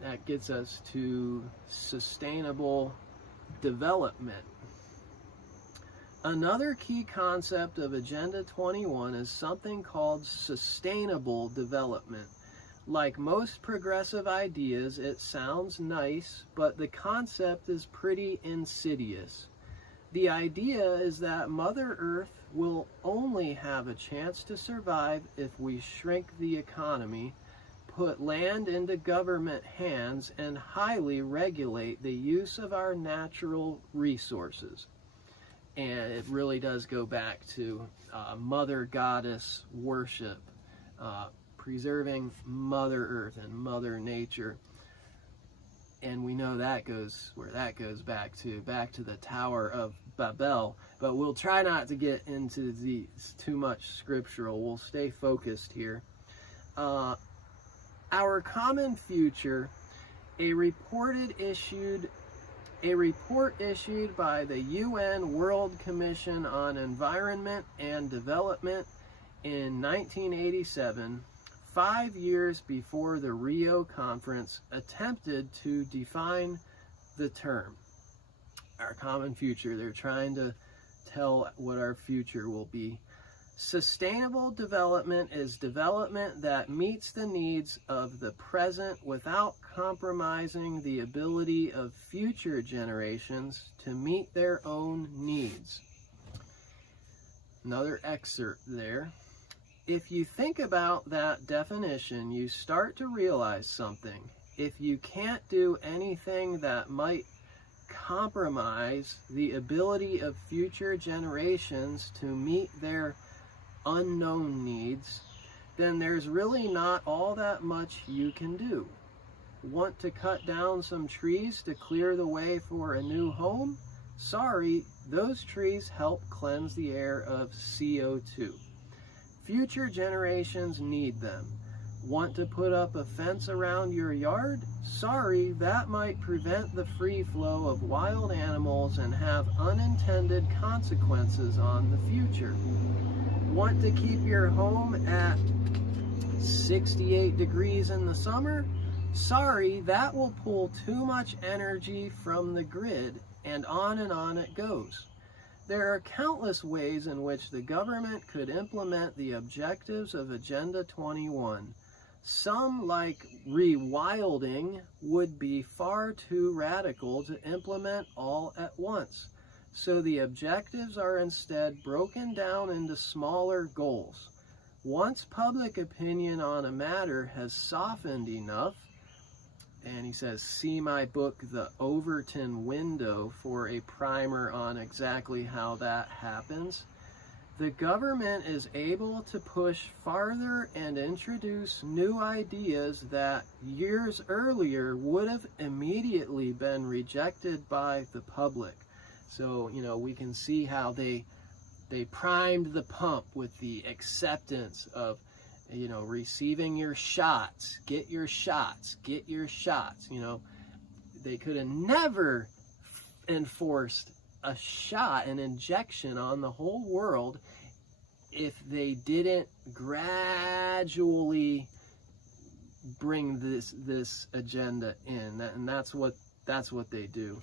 That gets us to sustainable development. Another key concept of Agenda 21 is something called sustainable development. Like most progressive ideas, it sounds nice, but the concept is pretty insidious. The idea is that Mother Earth will only have a chance to survive if we shrink the economy, put land into government hands, and highly regulate the use of our natural resources. And it really does go back to Mother Goddess worship, preserving Mother Earth and Mother Nature. And we know that goes where that goes back to the Tower of Babel. But we'll try not to get into these too much scriptural. We'll stay focused here. Our common future, a report issued by the UN World Commission on Environment and Development in 1987, 5 years before the Rio Conference, attempted to define the term. Our common future. They're trying to tell what our future will be. Sustainable development is development that meets the needs of the present without compromising the ability of future generations to meet their own needs. Another excerpt there. If you think about that definition, you start to realize something. If you can't do anything that might compromise the ability of future generations to meet their unknown needs, then there's really not all that much you can do. Want to cut down some trees to clear the way for a new home? Sorry, those trees help cleanse the air of CO2. Future generations need them. Want to put up a fence around your yard? Sorry, that might prevent the free flow of wild animals and have unintended consequences on the future. Want to keep your home at 68 degrees in the summer? Sorry, that will pull too much energy from the grid, and on it goes. There are countless ways in which the government could implement the objectives of Agenda 21. Some, like rewilding, would be far too radical to implement all at once. So the objectives are instead broken down into smaller goals. Once public opinion on a matter has softened enough, and he says, see my book, The Overton Window, for a primer on exactly how that happens, the government is able to push farther and introduce new ideas that years earlier would have immediately been rejected by the public. So, we can see how they primed the pump with the acceptance of, receiving your shots, get your shots, get your shots. They could have never enforced a shot, an injection on the whole world if they didn't gradually bring this agenda in. And that's what they do.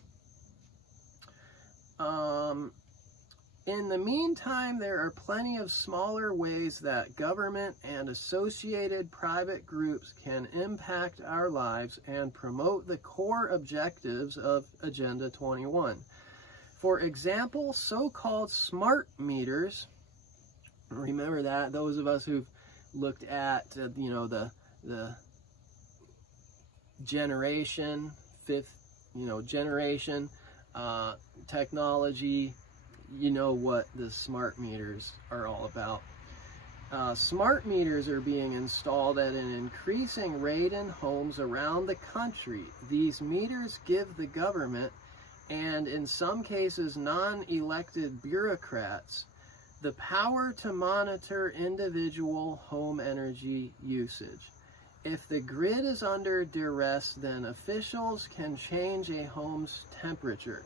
In the meantime, there are plenty of smaller ways that government and associated private groups can impact our lives and promote the core objectives of Agenda 21. For example, so-called smart meters, remember that, those of us who've looked at, the generation, fifth, generation, technology, what the smart meters are all about. Smart meters are being installed at an increasing rate in homes around the country. These meters give the government, and in some cases non-elected bureaucrats, the power to monitor individual home energy usage. If the grid is under duress, then officials can change a home's temperature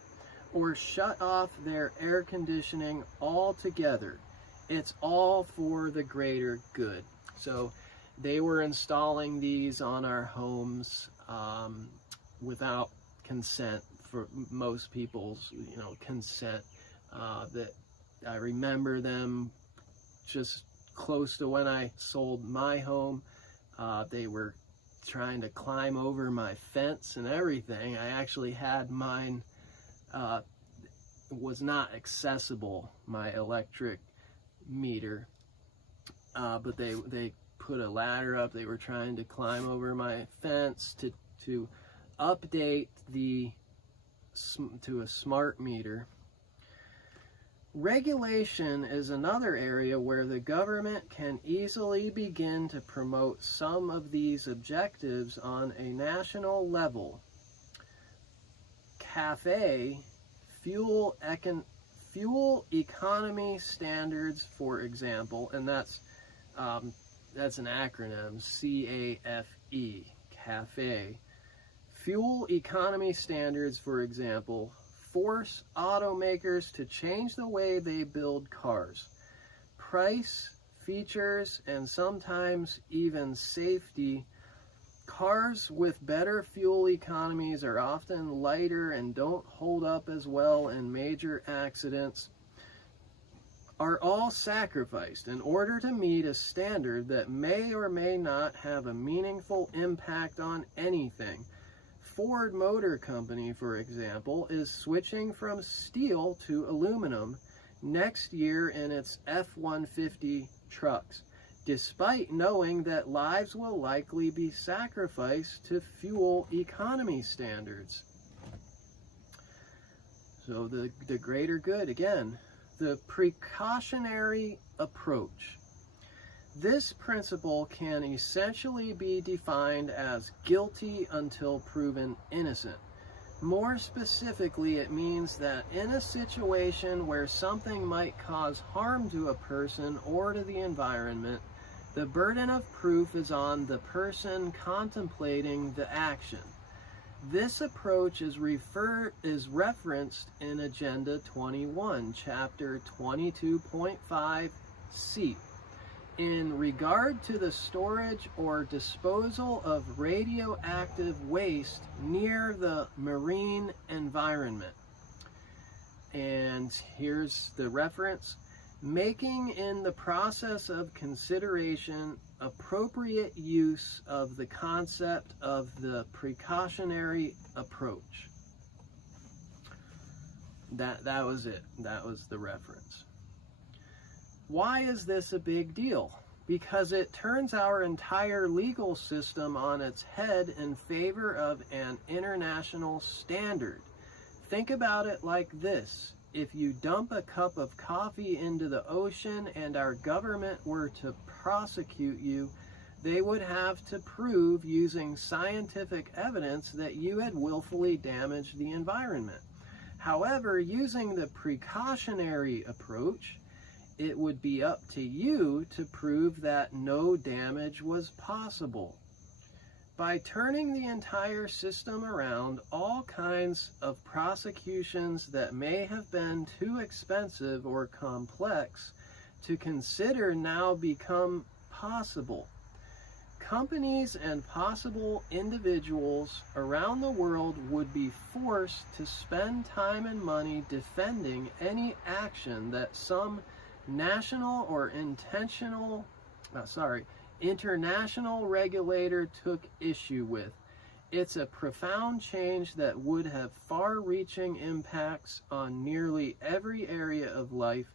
or shut off their air conditioning altogether. It's all for the greater good. So they were installing these on our homes without consent, for most people's consent. That I remember them just close to when I sold my home. They were trying to climb over my fence and everything. I actually had mine was not accessible, my electric meter, but they put a ladder up. They were trying to climb over my fence to update to a smart meter. Regulation is another area where the government can easily begin to promote some of these objectives on a national level. CAFE, fuel economy standards, for example, and that's an acronym, CAFE, CAFE. Fuel economy standards, for example, force automakers to change the way they build cars. Price, features, and sometimes even safety. Cars with better fuel economies are often lighter and don't hold up as well in major accidents. are all sacrificed in order to meet a standard that may or may not have a meaningful impact on anything. Ford Motor Company, for example, is switching from steel to aluminum next year in its F-150 trucks, despite knowing that lives will likely be sacrificed to fuel economy standards. So the greater good, again, the precautionary approach. This principle can essentially be defined as guilty until proven innocent. More specifically, it means that in a situation where something might cause harm to a person or to the environment, the burden of proof is on the person contemplating the action. This approach is referenced in Agenda 21, Chapter 22.5c. In regard to the storage or disposal of radioactive waste near the marine environment. And here's the reference: making in the process of consideration appropriate use of the concept of the precautionary approach. That was it. That was the reference. Why is this a big deal? Because it turns our entire legal system on its head in favor of an international standard. Think about it like this. If you dump a cup of coffee into the ocean and our government were to prosecute you, they would have to prove using scientific evidence that you had willfully damaged the environment. However, using the precautionary approach, it would be up to you to prove that no damage was possible. By turning the entire system around, all kinds of prosecutions that may have been too expensive or complex to consider now become possible. Companies and possible individuals around the world would be forced to spend time and money defending any action that some national or international regulator took issue with. It's a profound change that would have far-reaching impacts on nearly every area of life,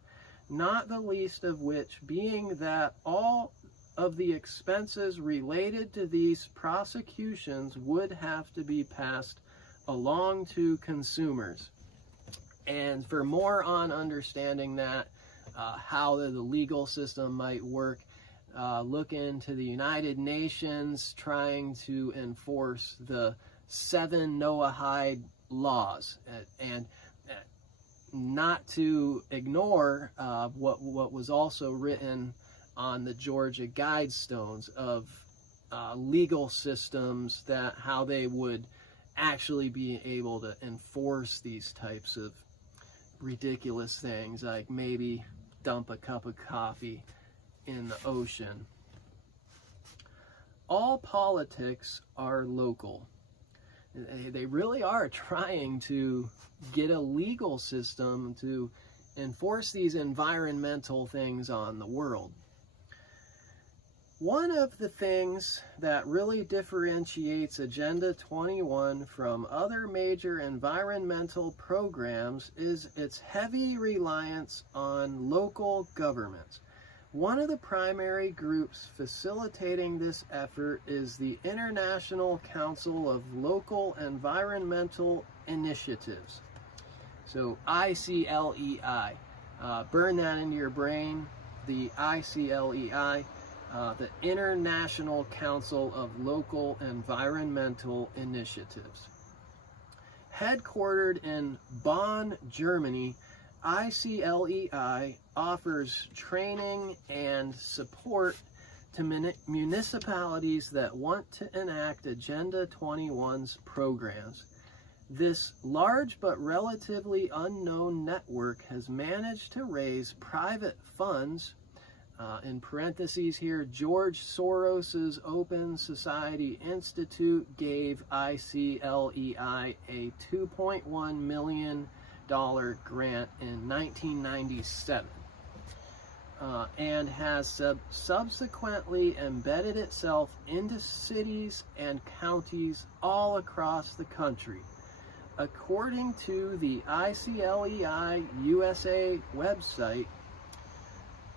not the least of which being that all of the expenses related to these prosecutions would have to be passed along to consumers. And for more on understanding that, how the legal system might work, look into the United Nations trying to enforce the 7 Noahide laws, and not to ignore what was also written on the Georgia Guidestones of legal systems, that how they would actually be able to enforce these types of ridiculous things, like maybe dump a cup of coffee in the ocean. All politics are local. They really are trying to get a legal system to enforce these environmental things on the world. One of the things that really differentiates Agenda 21 from other major environmental programs is its heavy reliance on local governments. One of the primary groups facilitating this effort is the International Council of Local Environmental Initiatives. So ICLEI. Burn that into your brain, the ICLEI. The International Council of Local Environmental Initiatives. Headquartered in Bonn, Germany, ICLEI offers training and support to municipalities that want to enact Agenda 21's programs. This large but relatively unknown network has managed to raise private funds. In parentheses here, George Soros's Open Society Institute gave ICLEI a $2.1 million grant in 1997. and has subsequently embedded itself into cities and counties all across the country. According to the ICLEI USA website,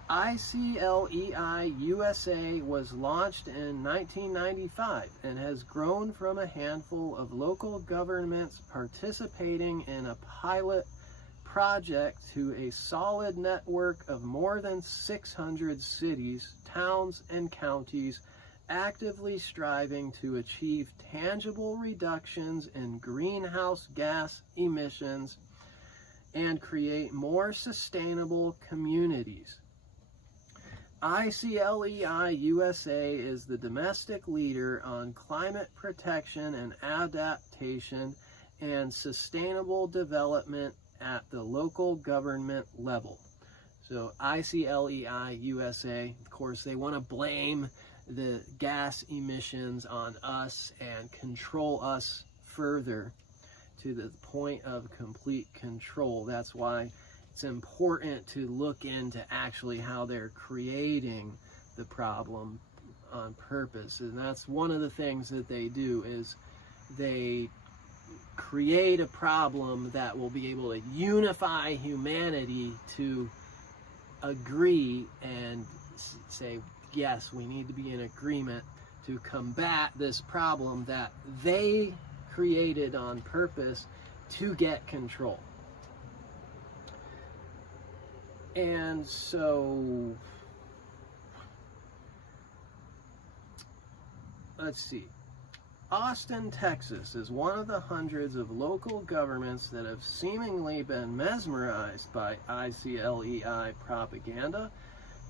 ICLEI USA was launched in 1995 and has grown from a handful of local governments participating in a pilot project to a solid network of more than 600 cities, towns, and counties actively striving to achieve tangible reductions in greenhouse gas emissions and create more sustainable communities. ICLEI USA is the domestic leader on climate protection and adaptation and sustainable development at the local government level. So ICLEI USA, of course, they want to blame the gas emissions on us and control us further to the point of complete control. That's why it's important to look into actually how they're creating the problem on purpose. And that's one of the things that they do, is they create a problem that will be able to unify humanity to agree and say, yes, we need to be in agreement to combat this problem that they created on purpose to get control. And so, let's see. Austin, Texas is one of the hundreds of local governments that have seemingly been mesmerized by ICLEI propaganda.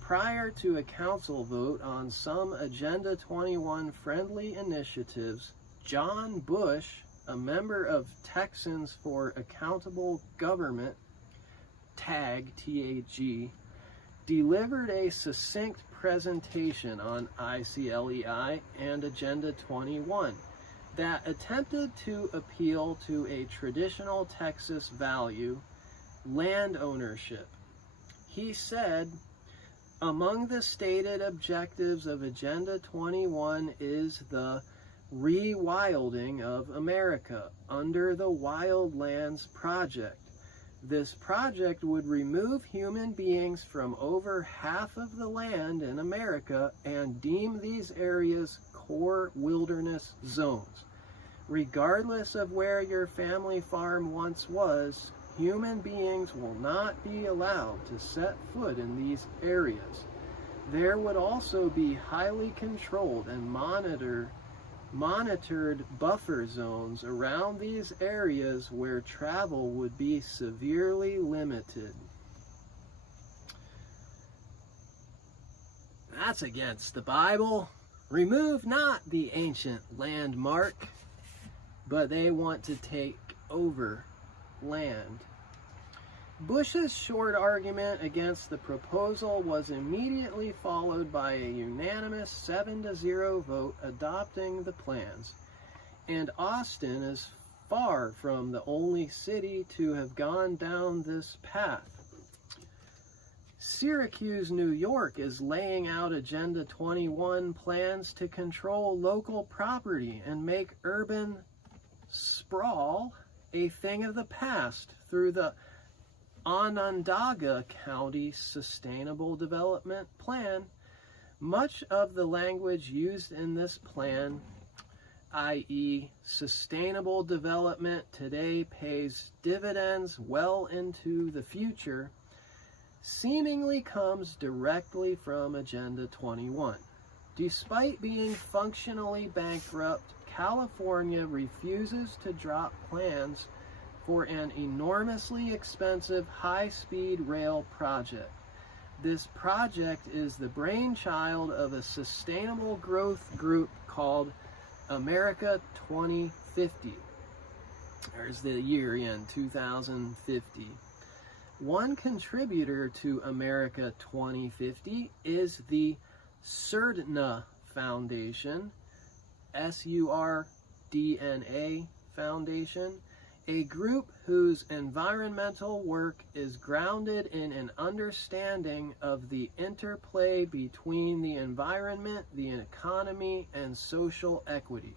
Prior to a council vote on some Agenda 21 friendly initiatives, John Bush, a member of Texans for Accountable Government, TAG, T-A-G, delivered a succinct presentation on ICLEI and Agenda 21 that attempted to appeal to a traditional Texas value, land ownership. He said, among the stated objectives of Agenda 21 is the rewilding of America under the Wildlands Project. This project would remove human beings from over half of the land in America and deem these areas core wilderness zones. Regardless of where your family farm once was, human beings will not be allowed to set foot in these areas. There would also be highly controlled and monitored buffer zones around these areas where travel would be severely limited. That's against the Bible. Remove not the ancient landmark, but they want to take over land. Bush's short argument against the proposal was immediately followed by a unanimous 7-0 vote adopting the plans, and Austin is far from the only city to have gone down this path. Syracuse, New York is laying out Agenda 21 plans to control local property and make urban sprawl a thing of the past through the Onondaga County Sustainable Development Plan. Much of the language used in this plan, i.e. sustainable development today pays dividends well into the future, seemingly comes directly from Agenda 21. Despite being functionally bankrupt, California refuses to drop plans for an enormously expensive high-speed rail project. This project is the brainchild of a sustainable growth group called America 2050. There's the year in 2050. One contributor to America 2050 is the Surdna Foundation, S-U-R-D-N-A Foundation, a group whose environmental work is grounded in an understanding of the interplay between the environment, the economy, and social equity.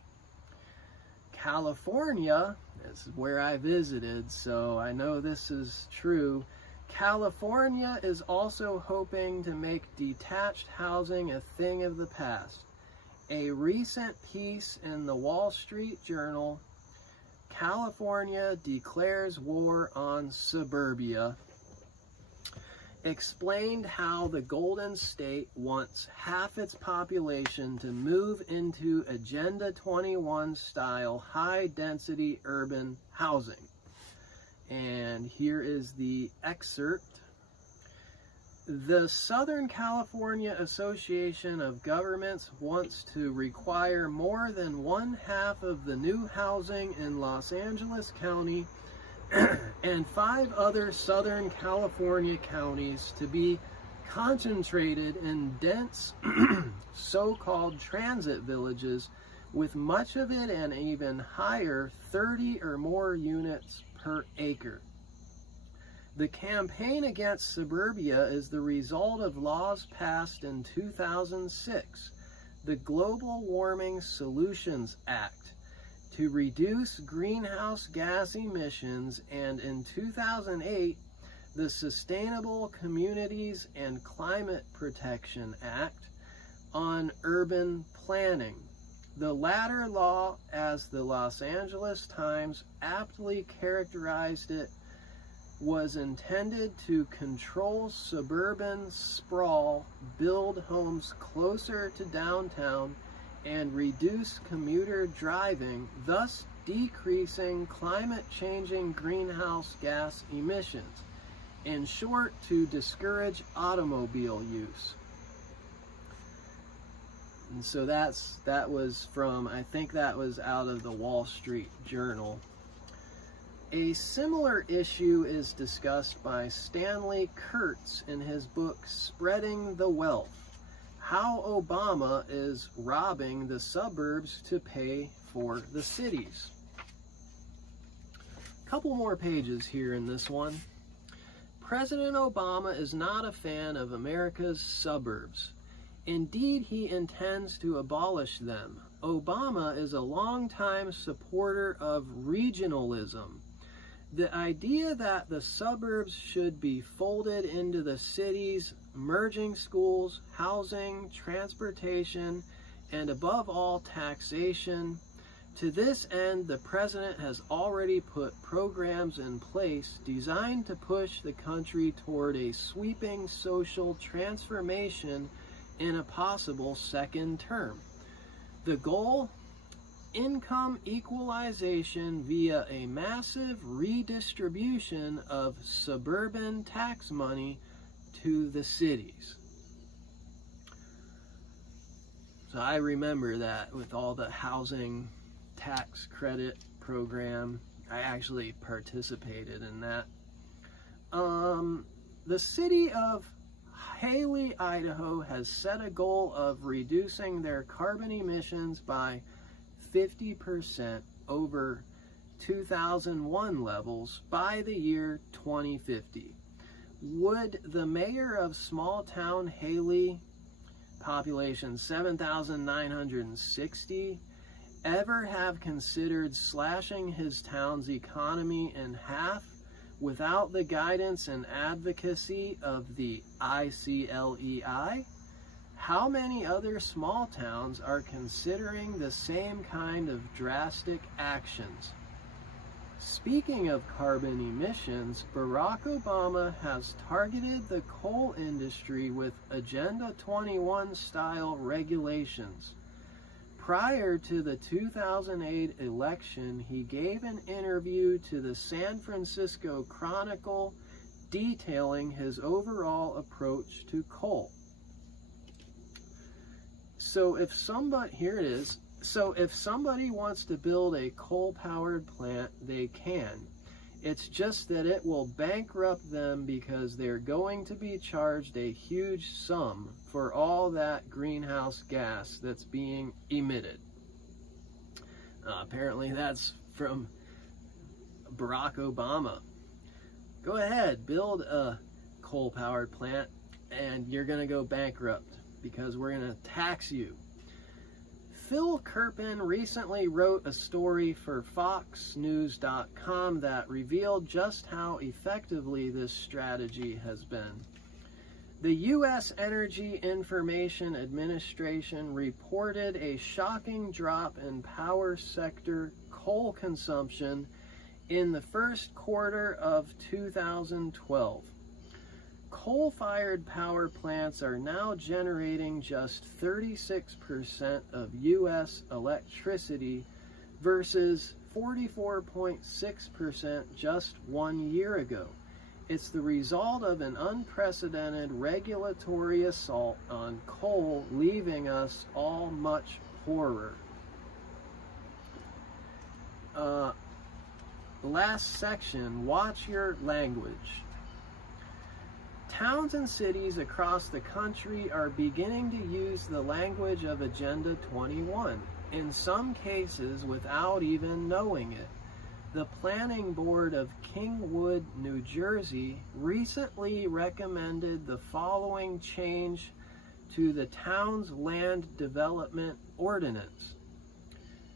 California, this is where I visited, so I know this is true. California is also hoping to make detached housing a thing of the past. A recent piece in the Wall Street Journal, California Declares War on Suburbia, explained how the Golden State wants half its population to move into Agenda 21 style high-density urban housing. And here is the excerpt. The Southern California Association of Governments wants to require more than 1/2 of the new housing in Los Angeles County and 5 other Southern California counties to be concentrated in dense so-called transit villages, with much of it an even higher 30 or more units per acre. The campaign against suburbia is the result of laws passed in 2006, the Global Warming Solutions Act, to reduce greenhouse gas emissions, and in 2008, the Sustainable Communities and Climate Protection Act on urban planning. The latter law, as the Los Angeles Times aptly characterized it, was intended to control suburban sprawl, build homes closer to downtown, and reduce commuter driving, thus decreasing climate-changing greenhouse gas emissions. In short, to discourage automobile use. And so that was from, I think that was out of the Wall Street Journal. A similar issue is discussed by Stanley Kurtz in his book Spreading the Wealth: How Obama is Robbing the Suburbs to Pay for the Cities. A couple more pages here in this one. President Obama is not a fan of America's suburbs. Indeed, he intends to abolish them. Obama is a longtime supporter of regionalism. The idea that the suburbs should be folded into the cities, merging schools, housing, transportation, and above all, taxation. To this end, the president has already put programs in place designed to push the country toward a sweeping social transformation in a possible second term. The goal? Income equalization via a massive redistribution of suburban tax money to the cities. So I remember that with all the housing tax credit program. I actually participated in that. The city of Haley, Idaho has set a goal of reducing their carbon emissions by 50% over 2001 levels by the year 2050. Would the mayor of small town Haley, population 7,960, ever have considered slashing his town's economy in half without the guidance and advocacy of the ICLEI? How many other small towns are considering the same kind of drastic actions? Speaking of carbon emissions, Barack Obama has targeted the coal industry with Agenda 21 style regulations. Prior to the 2008 election, he gave an interview to the San Francisco Chronicle detailing his overall approach to coal. So if somebody wants to build a coal-powered plant, they can. It's just that it will bankrupt them because they're going to be charged a huge sum for all that greenhouse gas that's being emitted. Apparently that's from Barack Obama. Go ahead, build a coal-powered plant, and you're going to go bankrupt because we're going to tax you. Phil Kerpen recently wrote a story for FoxNews.com that revealed just how effectively this strategy has been. The U.S. Energy Information Administration reported a shocking drop in power sector coal consumption in the first quarter of 2012. Coal-fired power plants are now generating just 36% of U.S. electricity versus 44.6% just 1 year ago. It's the result of an unprecedented regulatory assault on coal, leaving us all much poorer. Last section, watch your language. Towns and cities across the country are beginning to use the language of Agenda 21, in some cases without even knowing it. The Planning Board of Kingwood, New Jersey, recently recommended the following change to the town's land development ordinance.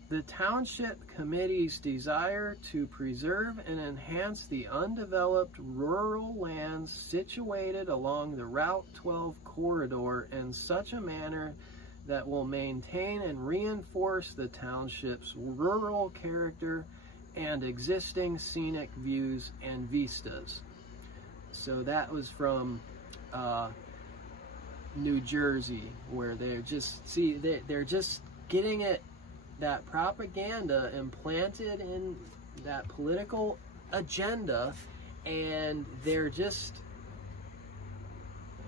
The Township Committee's desire to preserve and enhance the undeveloped rural lands situated along the Route 12 corridor in such a manner that will maintain and reinforce the township's rural character and existing scenic views and vistas. So that was from New Jersey, where they're just getting it, that propaganda implanted in that political agenda, and they're just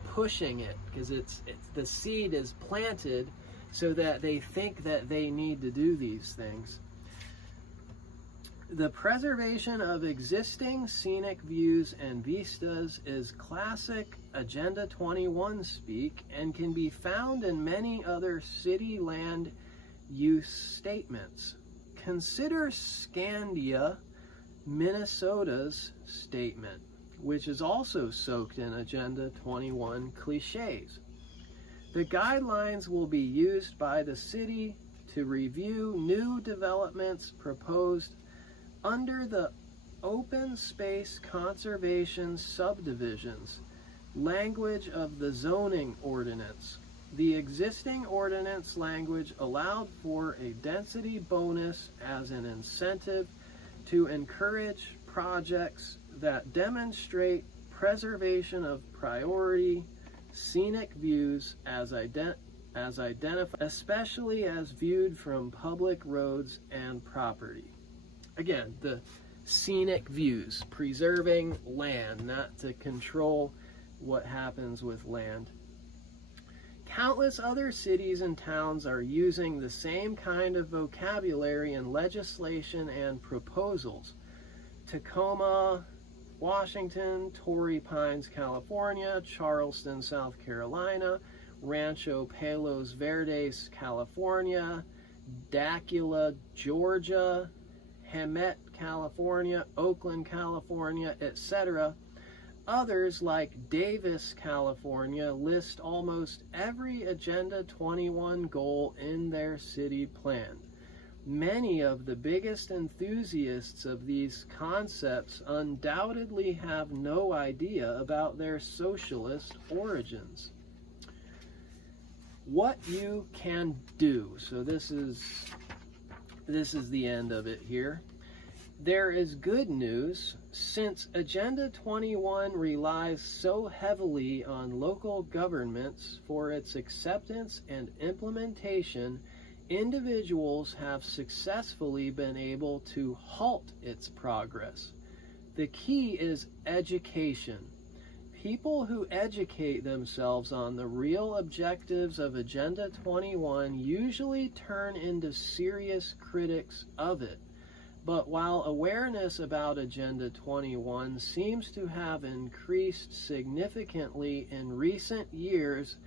pushing it because it's the seed is planted so that they think that they need to do these things. The preservation of existing scenic views and vistas is classic Agenda 21 speak and can be found in many other city land use statements. Consider Scandia, Minnesota's statement, which is also soaked in Agenda 21 cliches. The guidelines will be used by the city to review new developments proposed under the open space conservation subdivisions language of the zoning ordinance. The existing ordinance language allowed for a density bonus as an incentive to encourage projects that demonstrate preservation of priority scenic views as identified, especially as viewed from public roads and property. Again, the scenic views, preserving land, not to control what happens with land. Countless other cities and towns are using the same kind of vocabulary in legislation and proposals. Tacoma, Washington, Torrey Pines, California, Charleston, South Carolina, Rancho Palos Verdes, California, Dacula, Georgia, Hemet, California, Oakland, California, etc. Others, like Davis, California, list almost every Agenda 21 goal in their city plan. Many of the biggest enthusiasts of these concepts undoubtedly have no idea about their socialist origins. What you can do. So this is the end of it here. There is good news. Since Agenda 21 relies so heavily on local governments for its acceptance and implementation, individuals have successfully been able to halt its progress. The key is education. People who educate themselves on the real objectives of Agenda 21 usually turn into serious critics of it. But while awareness about Agenda 21 seems to have increased significantly in recent years,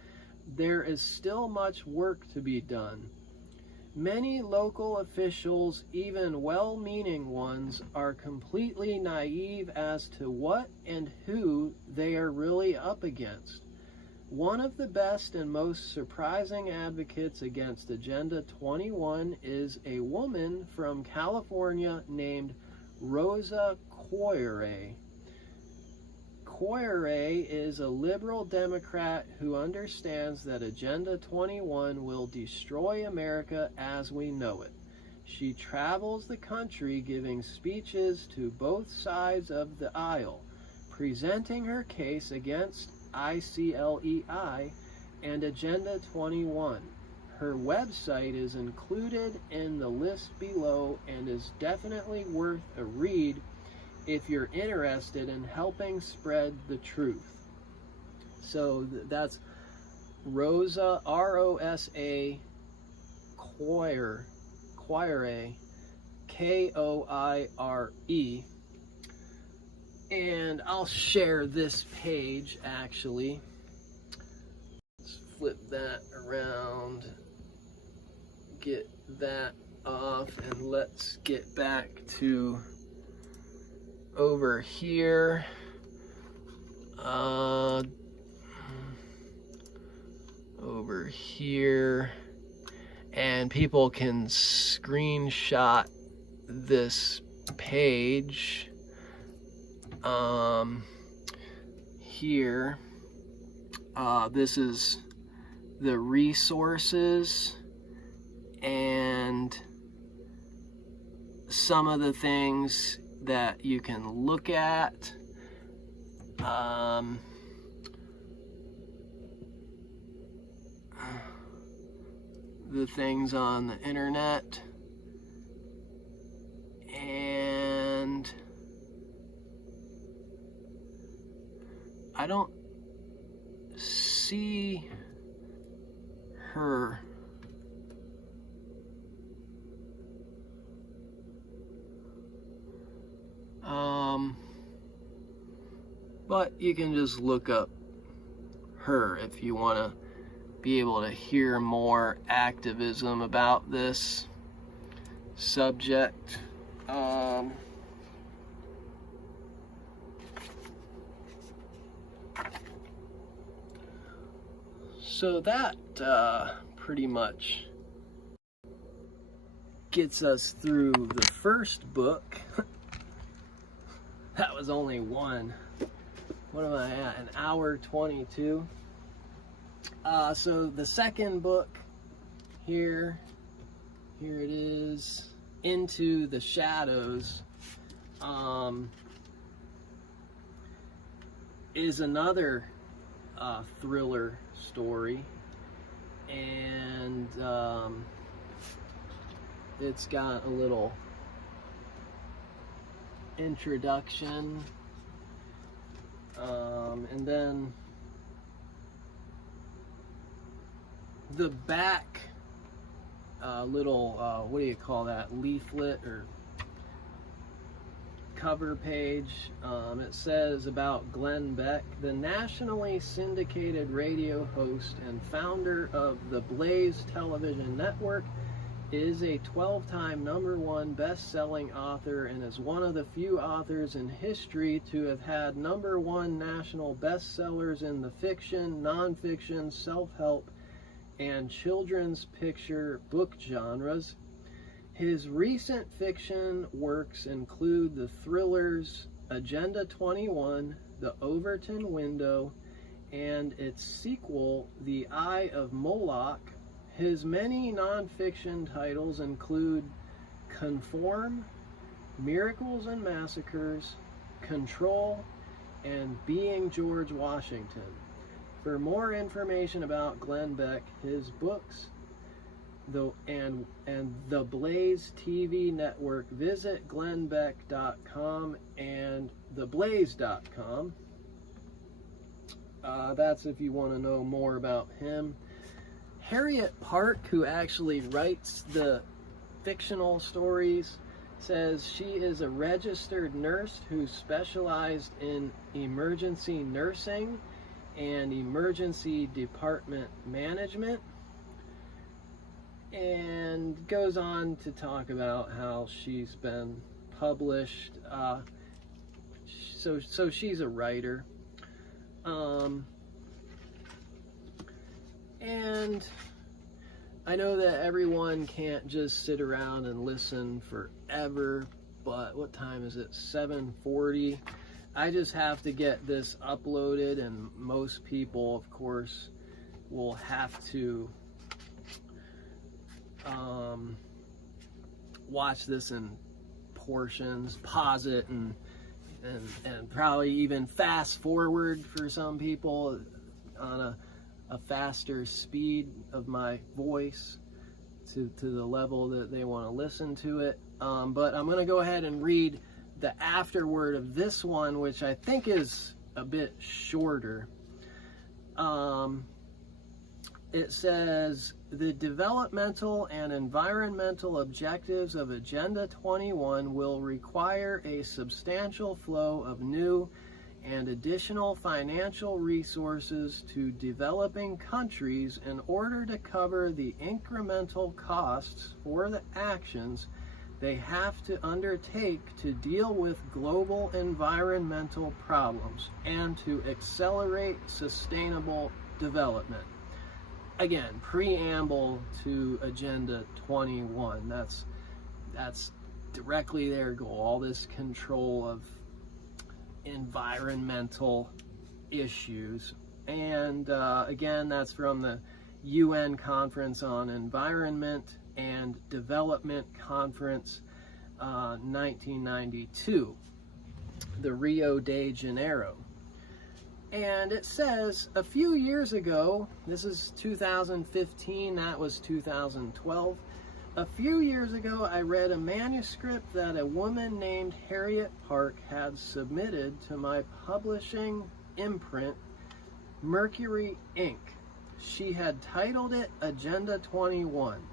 there is still much work to be done. Many local officials, even well-meaning ones, are completely naive as to what and who they are really up against. One of the best and most surprising advocates against Agenda 21 is a woman from California named Rosa Koire. Koire is a liberal Democrat who understands that Agenda 21 will destroy America as we know it. She travels the country giving speeches to both sides of the aisle, presenting her case against ICLEI and Agenda 21. Her website is included in the list below and is definitely worth a read if you're interested in helping spread the truth. So that's Rosa, R-O-S-A, Koire, K-O-I-R-E. And I'll share this page, actually. Let's flip that around, get that off, and let's get back to over here. Over here, and people can screenshot this page here. This is the resources and some of the things that you can look at. The things on the internet, and I don't see her. But you can just look up her if you want to be able to hear more activism about this subject. So that pretty much gets us through the first book. That was only one. What am I at? An hour 22. So the second book here it is, Into the Shadows, is another thriller story, and it's got a little introduction, and then the back little, what do you call that, leaflet or cover page, it says about Glenn Beck, the nationally syndicated radio host and founder of the Blaze television network, is a 12-time #1 best-selling author and is one of the few authors in history to have had #1 national bestsellers in the fiction, nonfiction, self-help, and children's picture book genres. His recent fiction works include the thrillers Agenda 21, The Overton Window, and its sequel, The Eye of Moloch. His many nonfiction titles include Conform, Miracles and Massacres, Control, and Being George Washington. For more information about Glenn Beck, his books, and the Blaze TV network, visit glennbeck.com and theblaze.com. That's if you want to know more about him. Harriet Park, who actually writes the fictional stories, says she is a registered nurse who specialized in emergency nursing and emergency department management. and goes on to talk about how she's been published. So she's a writer. And I know that everyone can't just sit around and listen forever, but what time is it? 7:40. I just have to get this uploaded, and most people, of course, will have to watch this in portions, pause it, and probably even fast forward for some people on a faster speed of my voice to the level that they want to listen to it. But I'm going to go ahead and read the afterword of this one, which I think is a bit shorter. It says, the developmental and environmental objectives of Agenda 21 will require a substantial flow of new and additional financial resources to developing countries in order to cover the incremental costs for the actions they have to undertake to deal with global environmental problems and to accelerate sustainable development. Again, preamble to Agenda 21. That's directly their goal. All this control of environmental issues. And again, that's from the UN Conference on Environment and Development Conference 1992, the Rio de Janeiro. And it says, a few years ago, this is 2015, that was 2012, a few years ago I read a manuscript that a woman named Harriet Park had submitted to my publishing imprint, Mercury Inc. She had titled it Agenda 21,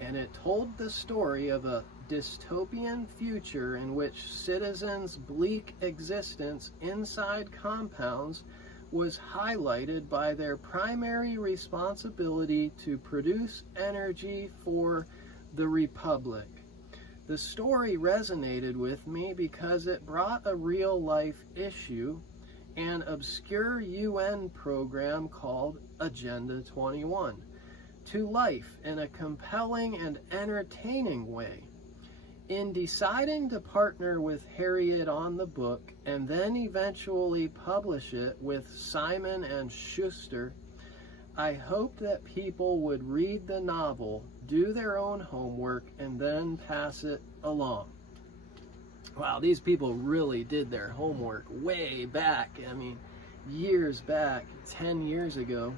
and it told the story of a dystopian future in which citizens' bleak existence inside compounds was highlighted by their primary responsibility to produce energy for the Republic. The story resonated with me because it brought a real-life issue, an obscure UN program called Agenda 21, to life in a compelling and entertaining way. In deciding to partner with Harriet on the book and then eventually publish it with Simon & Schuster, I hoped that people would read the novel, do their own homework, and then pass it along. Wow, these people really did their homework way back. I mean, years back, 10 years ago.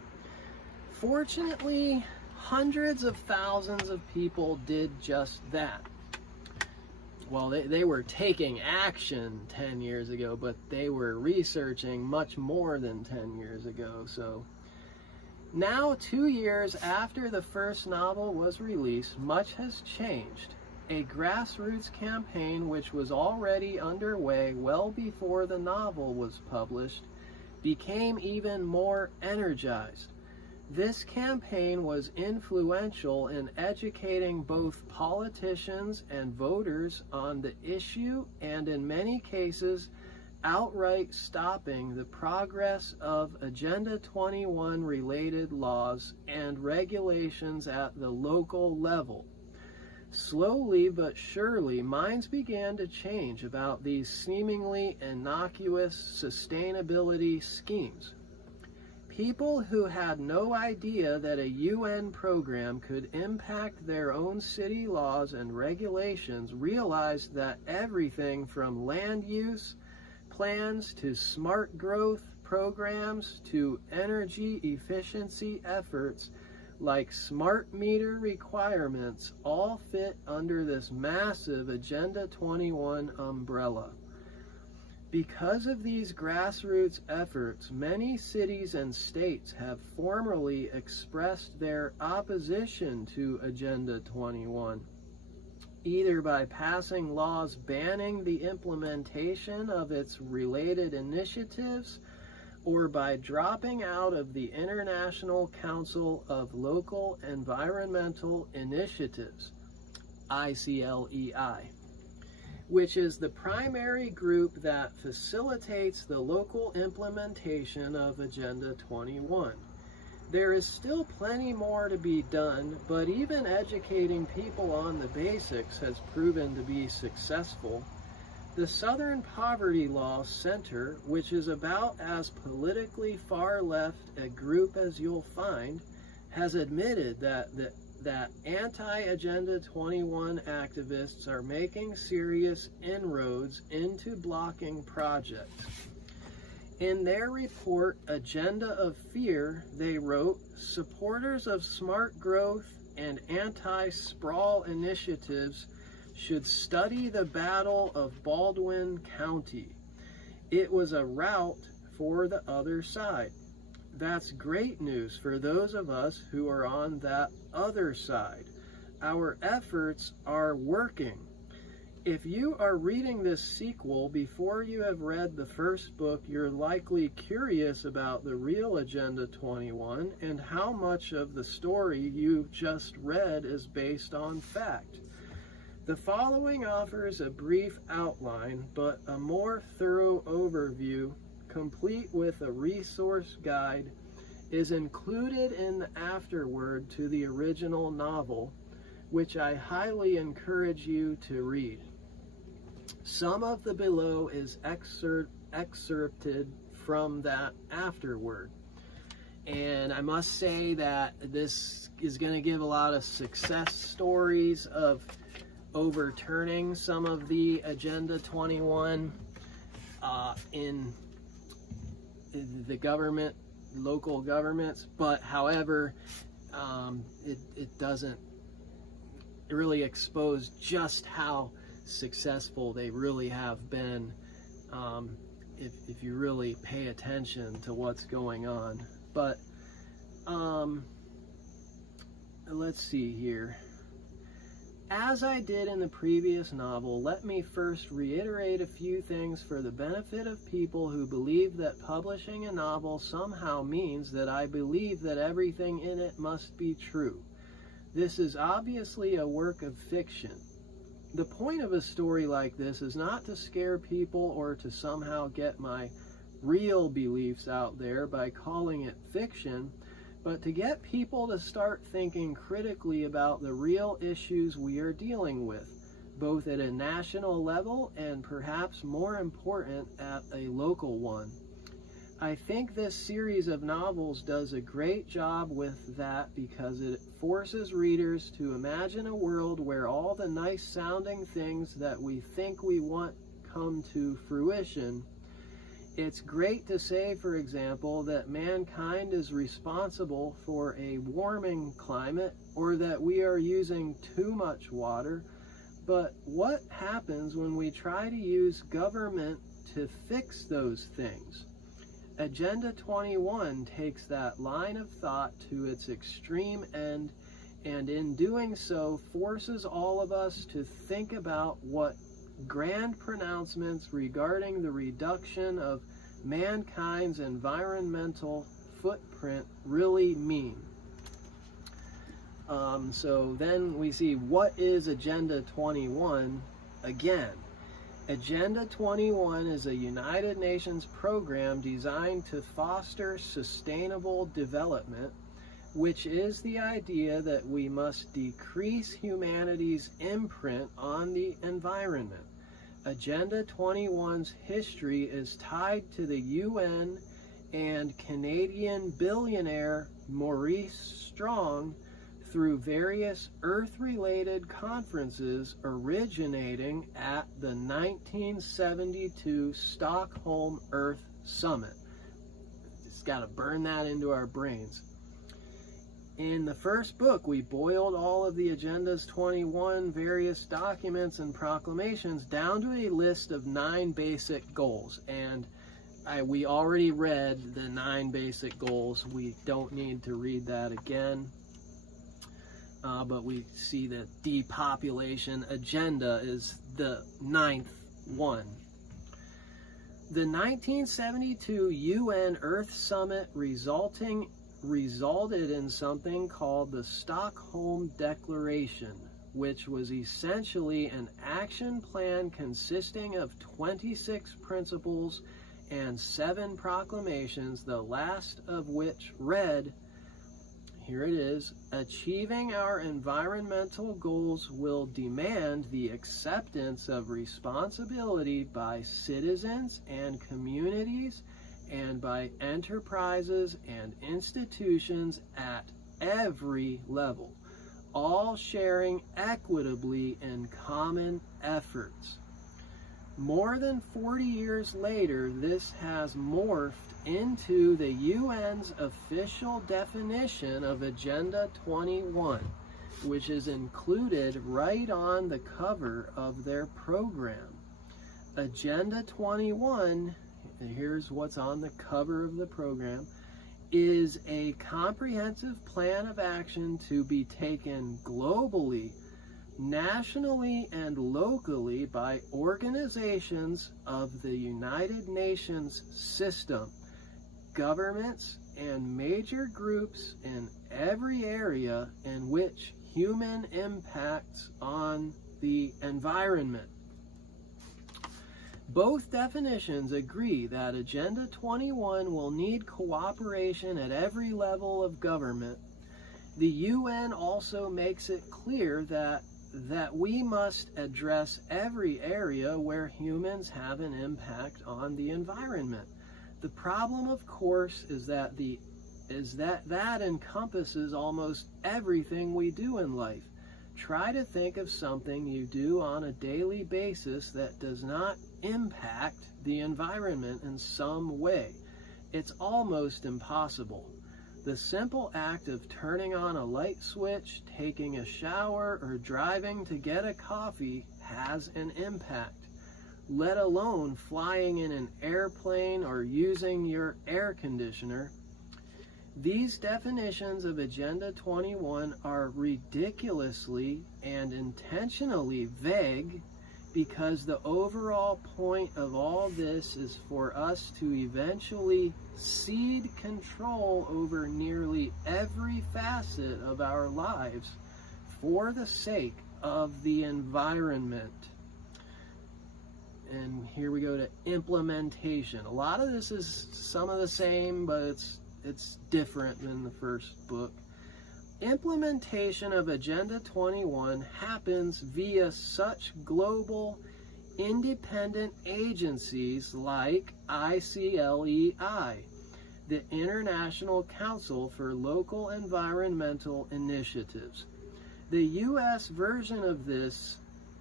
Fortunately, hundreds of thousands of people did just that. Well, they were taking action 10 years ago, but they were researching much more than 10 years ago. So now, 2 years after the first novel was released, much has changed. A grassroots campaign, which was already underway well before the novel was published, became even more energized. This campaign was influential in educating both politicians and voters on the issue, and in many cases, outright stopping the progress of Agenda 21 related laws and regulations at the local level. Slowly but surely, minds began to change about these seemingly innocuous sustainability schemes. People who had no idea that a UN program could impact their own city laws and regulations realized that everything from land use plans to smart growth programs to energy efficiency efforts like smart meter requirements all fit under this massive Agenda 21 umbrella. Because of these grassroots efforts, many cities and states have formally expressed their opposition to Agenda 21, either by passing laws banning the implementation of its related initiatives or by dropping out of the International Council of Local Environmental Initiatives, ICLEI, which is the primary group that facilitates the local implementation of Agenda 21. There is still plenty more to be done, but even educating people on the basics has proven to be successful. The Southern Poverty Law Center, which is about as politically far left a group as you'll find, has admitted that anti-Agenda 21 activists are making serious inroads into blocking projects. In their report, Agenda of Fear, they wrote, supporters of smart growth and anti-sprawl initiatives should study the Battle of Baldwin County. It was a rout for the other side. That's great news for those of us who are on that other side. Our efforts are working. If you are reading this sequel before you have read the first book, you're likely curious about the real Agenda 21 and how much of the story you just read is based on fact. The following offers a brief outline, but a more thorough overview, complete with a resource guide, is included in the afterword to the original novel, which I highly encourage you to read. Some of the below is excerpted from that afterword. And I must say that this is going to give a lot of success stories of overturning some of the Agenda 21 in the government, local governments, but however, it doesn't really expose just how successful they really have been if you really pay attention to what's going on. But let's see here. As I did in the previous novel, let me first reiterate a few things for the benefit of people who believe that publishing a novel somehow means that I believe that everything in it must be true. This is obviously a work of fiction. The point of a story like this is not to scare people or to somehow get my real beliefs out there by calling it fiction, but to get people to start thinking critically about the real issues we are dealing with, both at a national level and perhaps more important at a local one. I think this series of novels does a great job with that because it forces readers to imagine a world where all the nice sounding things that we think we want come to fruition. It's great to say, for example, that mankind is responsible for a warming climate or that we are using too much water. But what happens when we try to use government to fix those things? Agenda 21 takes that line of thought to its extreme end, and in doing so forces all of us to think about what grand pronouncements regarding the reduction of mankind's environmental footprint really mean. So then we see, what is Agenda 21 again? Agenda 21 is a United Nations program designed to foster sustainable development, which is the idea that we must decrease humanity's imprint on the environment. Agenda 21's history is tied to the UN and Canadian billionaire Maurice Strong through various Earth-related conferences originating at the 1972 Stockholm Earth Summit. Just got to burn that into our brains. In the first book, we boiled all of the Agendas 21 various documents and proclamations down to a list of 9 basic goals. And we already read the 9 basic goals. We don't need to read that again. But we see that depopulation agenda is the 9th one. The 1972 UN Earth Summit resulted in something called the Stockholm Declaration, which was essentially an action plan consisting of 26 principles and 7 proclamations, the last of which read, here it is, achieving our environmental goals will demand the acceptance of responsibility by citizens and communities and by enterprises and institutions at every level, all sharing equitably in common efforts. More than 40 years later, this has morphed into the UN's official definition of Agenda 21, which is included right on the cover of their program. Agenda 21, here's what's on the cover of the program, is a comprehensive plan of action to be taken globally, nationally, and locally by organizations of the United Nations system, governments, and major groups in every area in which human impacts on the environment. Both definitions agree that Agenda 21 will need cooperation at every level of government. The UN also makes it clear that we must address every area where humans have an impact on the environment. The problem, of course, is that encompasses almost everything we do in life. Try to think of something you do on a daily basis that does not impact the environment in some way. It's almost impossible. The simple act of turning on a light switch, taking a shower, or driving to get a coffee has an impact, let alone flying in an airplane or using your air conditioner. These definitions of Agenda 21 are ridiculously and intentionally vague because the overall point of all this is for us to eventually cede control over nearly every facet of our lives for the sake of the environment. And here we go to implementation. A lot of this is some of the same, but it's different than the first book. Implementation of Agenda 21 happens via such global independent agencies like ICLEI, the International Council for Local Environmental Initiatives. The US version of this,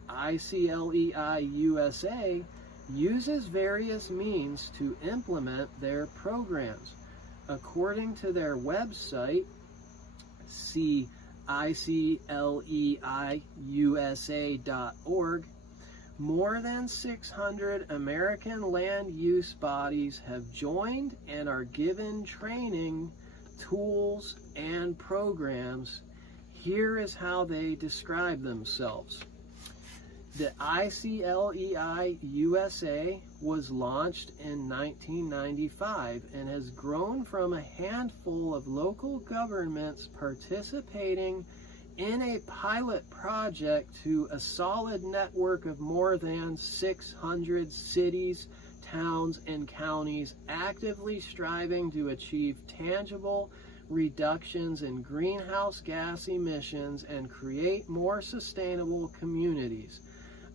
ICLEI USA, uses various means to implement their programs. According to their website, see icleiusa.org, more than 600 American land use bodies have joined and are given training, tools, and programs. Here is how they describe themselves. The ICLEI USA was launched in 1995 and has grown from a handful of local governments participating in a pilot project to a solid network of more than 600 cities, towns, and counties actively striving to achieve tangible reductions in greenhouse gas emissions and create more sustainable communities.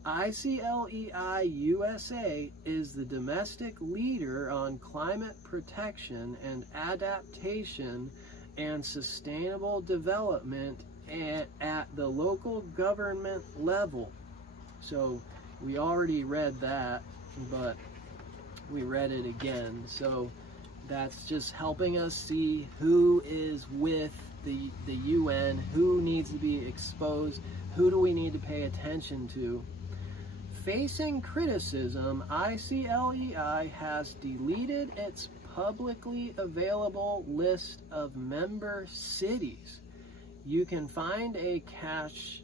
ICLEI USA is the domestic leader on climate protection and adaptation and sustainable development at the local government level. So we already read that, but we read it again. So that's just helping us see who is with the UN, who needs to be exposed, who do we need to pay attention to. Facing criticism, ICLEI has deleted its publicly available list of member cities. You can find a cached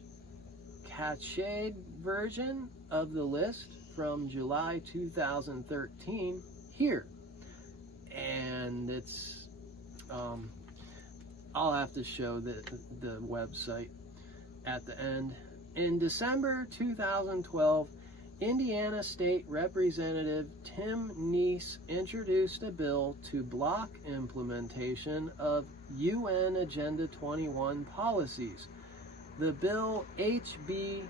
version of the list from July 2013 here. And it's, I'll have to show the website at the end. In December 2012, Indiana State Representative Tim Neese introduced a bill to block implementation of UN Agenda 21 policies. The bill HB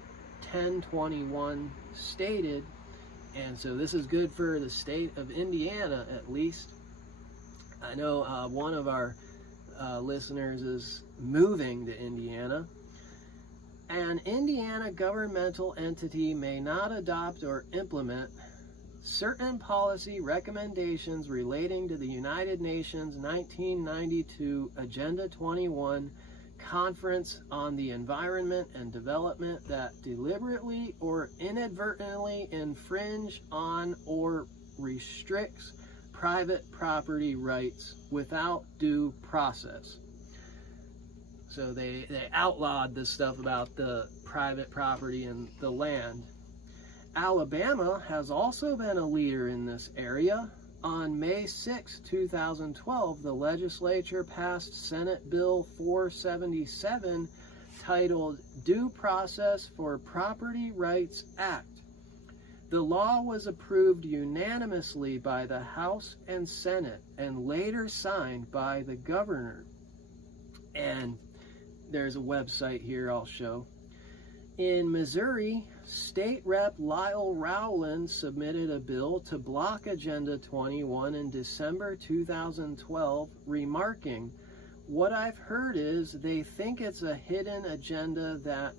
1021 stated, and so this is good for the state of Indiana at least. I know one of our listeners is moving to Indiana. An Indiana governmental entity may not adopt or implement certain policy recommendations relating to the United Nations 1992 Agenda 21 Conference on the Environment and Development that deliberately or inadvertently infringe on or restricts private property rights without due process. So they outlawed this stuff about the private property and the land. Alabama has also been a leader in this area. On May 6, 2012, the legislature passed Senate Bill 477 titled Due Process for Property Rights Act. The law was approved unanimously by the House and Senate and later signed by the governor. And there's a website here I'll show. In Missouri, State Rep Lyle Rowland submitted a bill to block Agenda 21 in December 2012, remarking, "What I've heard is they think it's a hidden agenda that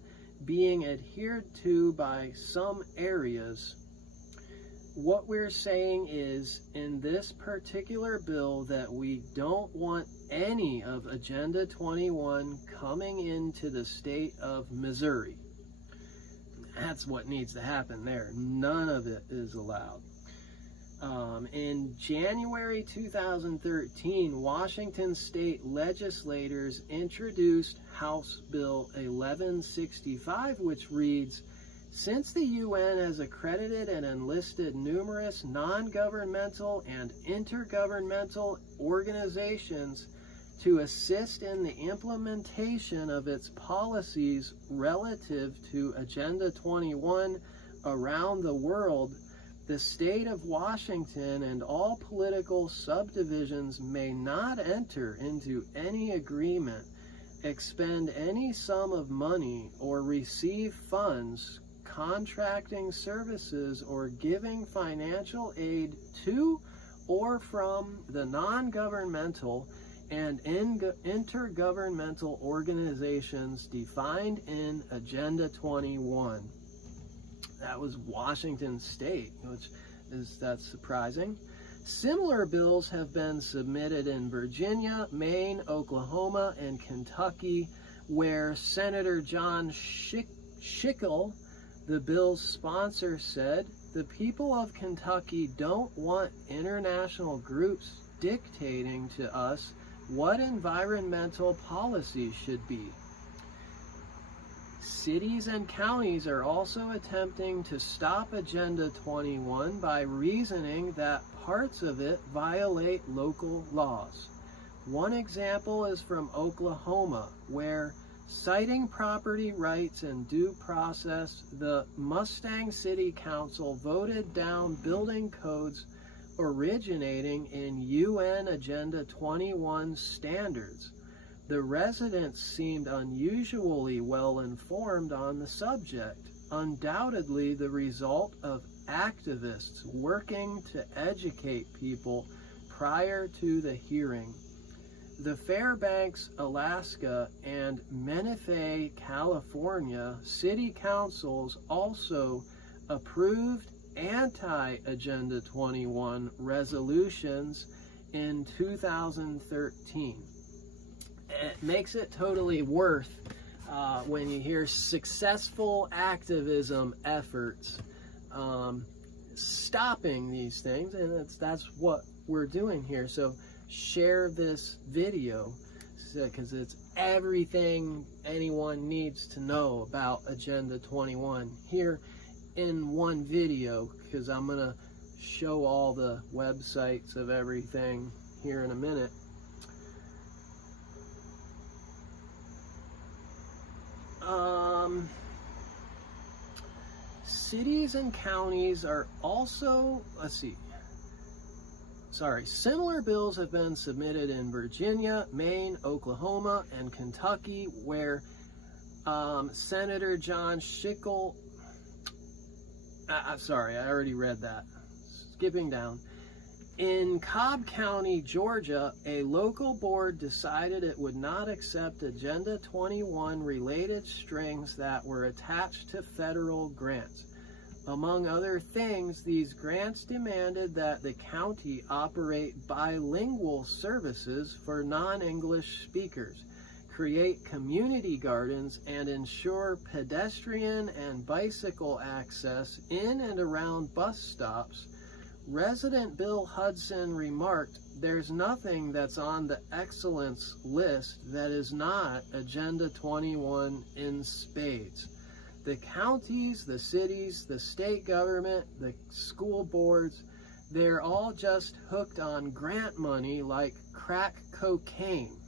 being adhered to by some areas. What we're saying is, in this particular bill, that we don't want any of Agenda 21 coming into the state of Missouri." That's what needs to happen there. None of it is allowed. In January 2013, Washington state legislators introduced House Bill 1165, which reads, "Since the UN has accredited and enlisted numerous non-governmental and intergovernmental organizations to assist in the implementation of its policies relative to Agenda 21 around the world, the state of Washington and all political subdivisions may not enter into any agreement, expend any sum of money, or receive funds, contracting services, or giving financial aid to or from the non-governmental and intergovernmental organizations defined in Agenda 21. That was Washington State, that's surprising. Similar bills have been submitted in Virginia, Maine, Oklahoma, and Kentucky, where Senator John Schickel, the bill's sponsor, said, "The people of Kentucky don't want international groups dictating to us what environmental policy should be." Cities and counties are also attempting to stop Agenda 21 by reasoning that parts of it violate local laws. One example is from Oklahoma, where, citing property rights and due process, the Mustang City Council voted down building codes originating in UN Agenda 21 standards. The residents seemed unusually well informed on the subject, undoubtedly the result of activists working to educate people prior to the hearing. The Fairbanks, Alaska, and Menifee, California city councils also approved anti-Agenda 21 resolutions in 2013. It makes it totally worth when you hear successful activism efforts stopping these things, and that's what we're doing here. So share this video because it's everything anyone needs to know about Agenda 21. Here in one video because I'm going to show all the websites of everything here in a minute. Cities and counties are also, similar bills have been submitted in Virginia, Maine, Oklahoma, and Kentucky, where Senator John Schickel, I already read that, skipping down. In Cobb County, Georgia, a local board decided it would not accept Agenda 21 related strings that were attached to federal grants. Among other things, these grants demanded that the county operate bilingual services for non-English speakers, create community gardens, and ensure pedestrian and bicycle access in and around bus stops. Resident Bill Hudson remarked, "There's nothing that's on the excellence list that is not Agenda 21 in spades. The counties, the cities, the state government, the school boards, they're all just hooked on grant money like crack cocaine."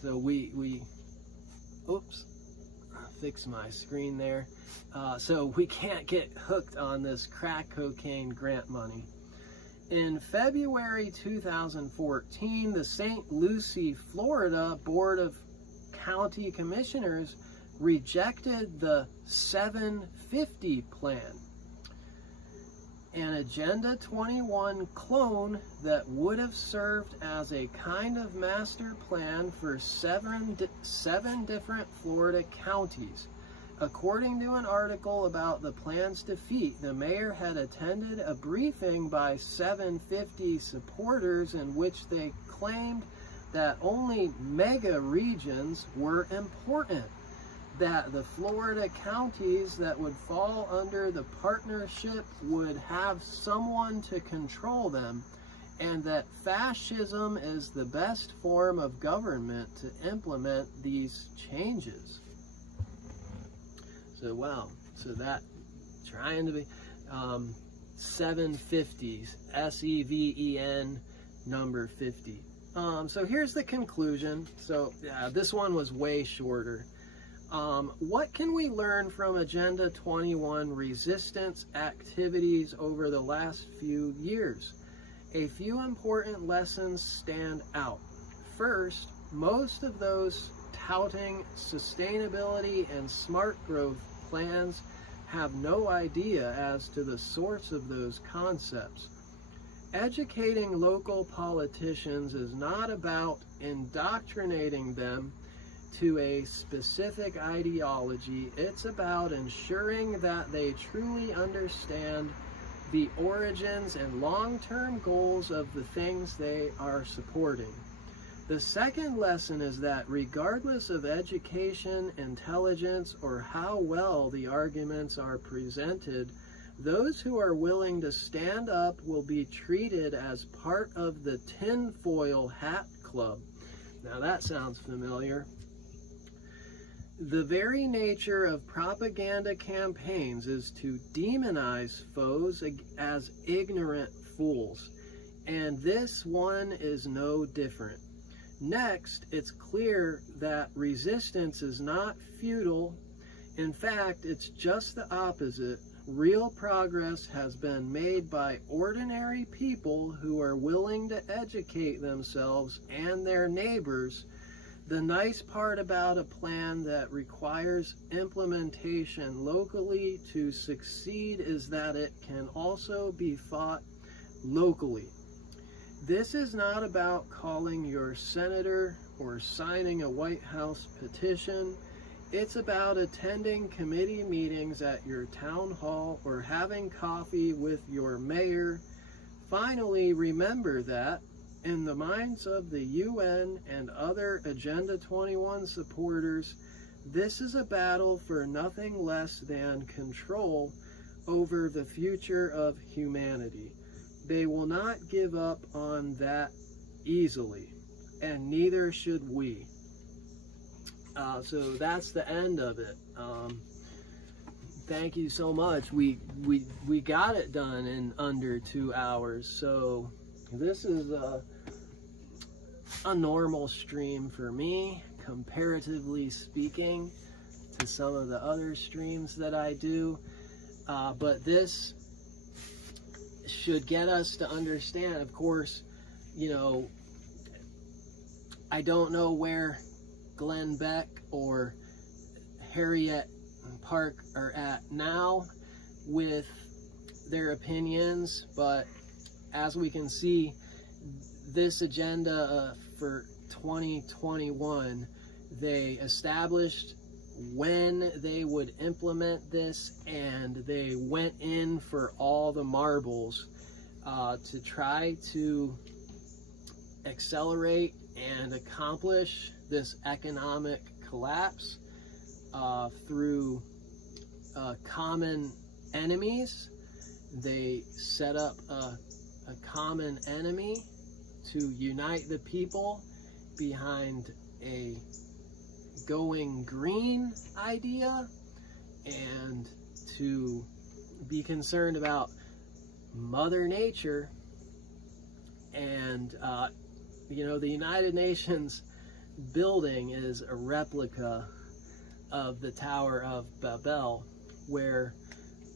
So oops, fix my screen there. So we can't get hooked on this crack cocaine grant money. In February 2014, the St. Lucie, Florida Board of County Commissioners rejected the 750 plan, an Agenda 21 clone that would have served as a kind of master plan for seven different Florida counties. According to an article about the plan's defeat, the mayor had attended a briefing by 750 supporters in which they claimed that only mega regions were important, that the Florida counties that would fall under the partnership would have someone to control them, and that fascism is the best form of government to implement these changes. So wow, so that trying to be 750s, SEVEN number 50. So here's the conclusion. So this one was way shorter. What can we learn from Agenda 21 resistance activities over the last few years? A few important lessons stand out. First, most of those touting sustainability and smart growth plans have no idea as to the source of those concepts. Educating local politicians is not about indoctrinating them to a specific ideology. It's about ensuring that they truly understand the origins and long-term goals of the things they are supporting. The second lesson is that regardless of education, intelligence, or how well the arguments are presented, those who are willing to stand up will be treated as part of the tinfoil hat club. Now that sounds familiar. The very nature of propaganda campaigns is to demonize foes as ignorant fools, and this one is no different. Next, it's clear that resistance is not futile. In fact, it's just the opposite. Real progress has been made by ordinary people who are willing to educate themselves and their neighbors. The nice part about a plan that requires implementation locally to succeed is that it can also be fought locally. This is not about calling your senator or signing a White House petition. It's about attending committee meetings at your town hall or having coffee with your mayor. Finally, remember that in the minds of the UN and other Agenda 21 supporters, this is a battle for nothing less than control over the future of humanity. They will not give up on that easily, and neither should we. So that's the end of it. Thank you so much. We got it done in under 2 hours. So this is a normal stream for me, comparatively speaking to some of the other streams that I do. But this should get us to understand, of course, you know, I don't know where Glenn Beck or Harriet Park are at now with their opinions, but as we can see, this agenda for 2021, they established when they would implement this, and they went in for all the marbles to try to accelerate and accomplish this economic collapse through common enemies. They set up a common enemy to unite the people behind a going green idea, and to be concerned about Mother Nature. And you know, the United Nations building is a replica of the Tower of Babel, where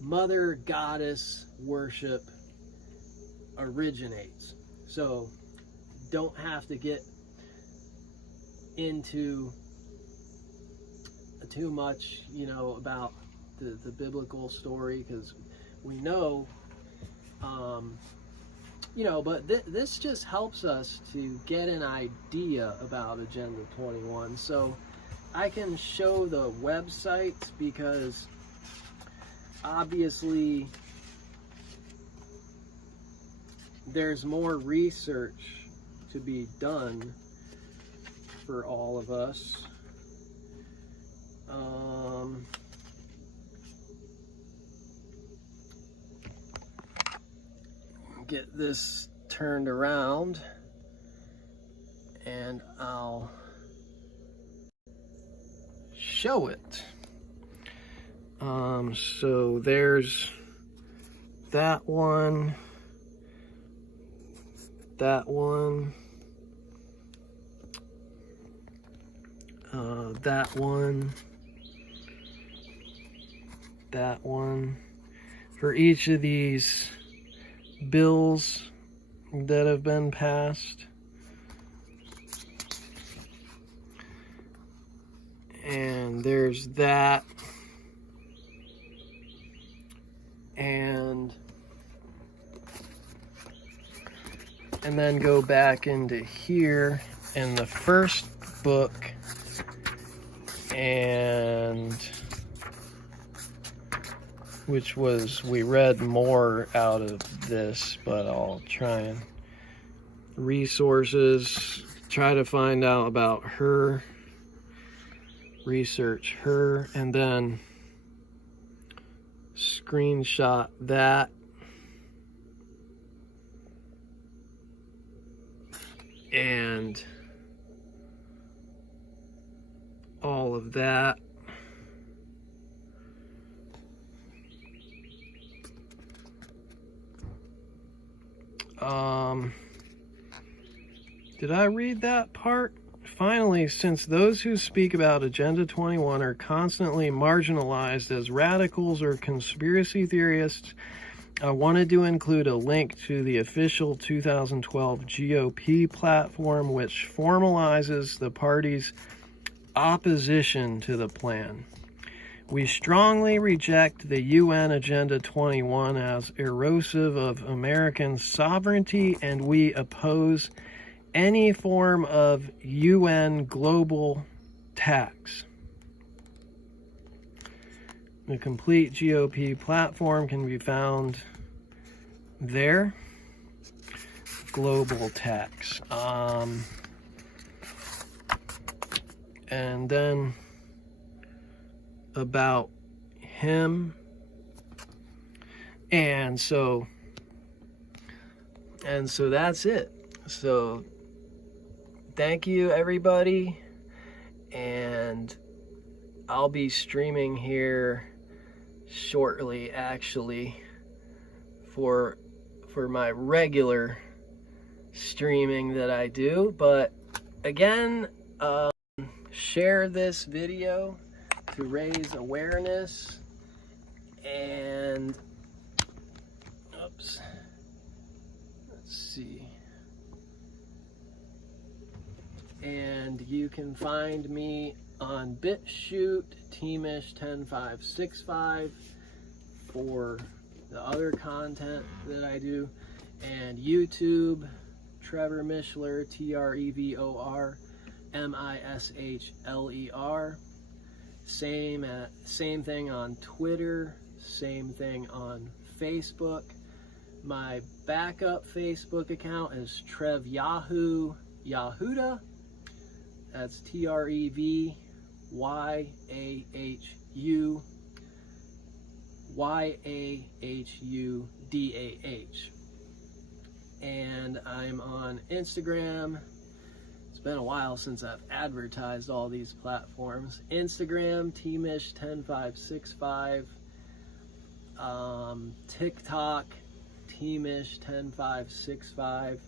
Mother Goddess worship originates. So don't have to get into too much, you know, about the biblical story, because we know, you know, but this just helps us to get an idea about Agenda 21. So I can show the websites, because obviously there's more research to be done for all of us. Get this turned around and I'll show it. So there's that one, that one, that one, that one. For each of these bills that have been passed, and there's that, and then go back into here in the first book, and which was, we read more out of this, but I'll try and resources, try to find out about her, research her, and then screenshot that, and all of that. Did I read that part? Finally, since those who speak about Agenda 21 are constantly marginalized as radicals or conspiracy theorists, I wanted to include a link to the official 2012 GOP platform, which formalizes the party's opposition to the plan. We strongly reject the UN Agenda 21 as erosive of American sovereignty, and we oppose any form of UN global tax. The complete GOP platform can be found there. Global tax. And then about him. And so that's it. So thank you, everybody, and and I'll be streaming here shortly, actually, for my regular streaming that I do. But again, share this video to raise awareness, and let's see, and you can find me on BitChute, Teamish10565 for the other content that I do, and YouTube, Trevor Mishler, TREVOR MISHLER. Same thing on Twitter, same thing on Facebook. My backup Facebook account is Trev Yahoo Yahuda. That's TREVYAHU YAHUDAH. And I'm on Instagram. It's been a while since I've advertised all these platforms. Instagram, Teamish10565. TikTok, Teamish10565.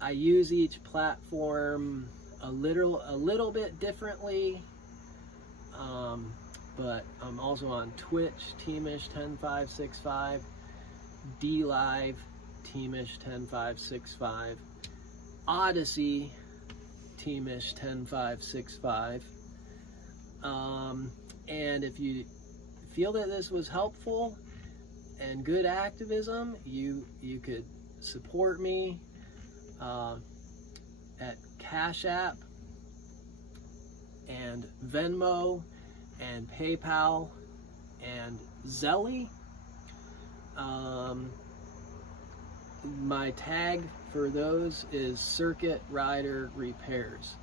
I use each platform a little bit differently, but I'm also on Twitch, Teamish10565, DLive, Teamish10565, Odyssey, Teamish10565. And if you feel that this was helpful and good activism, you could support me at Cash App and Venmo and PayPal and Zelle. My tag for those is Circuit Rider Repairs.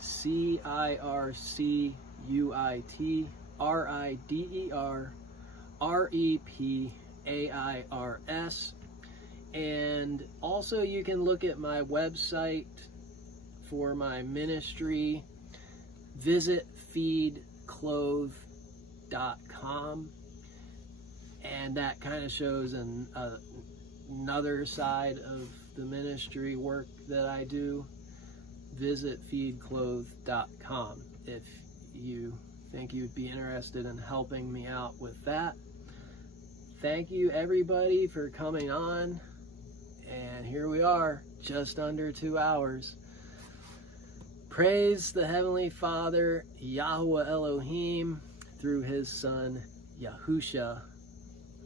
CircuitRiderRepairs. And also you can look at my website for my ministry. Visit feedclothe.com, and that kind of shows another side of the ministry work that I do. Visit feedclothe.com if you think you'd be interested in helping me out with that. Thank you everybody for coming on, and here we are, just under 2 hours. Praise the Heavenly Father, Yahweh Elohim, through His Son, Yahusha,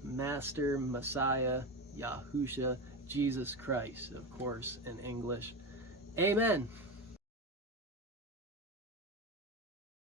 Master Messiah, Yahusha, Jesus Christ, of course, in English. Amen.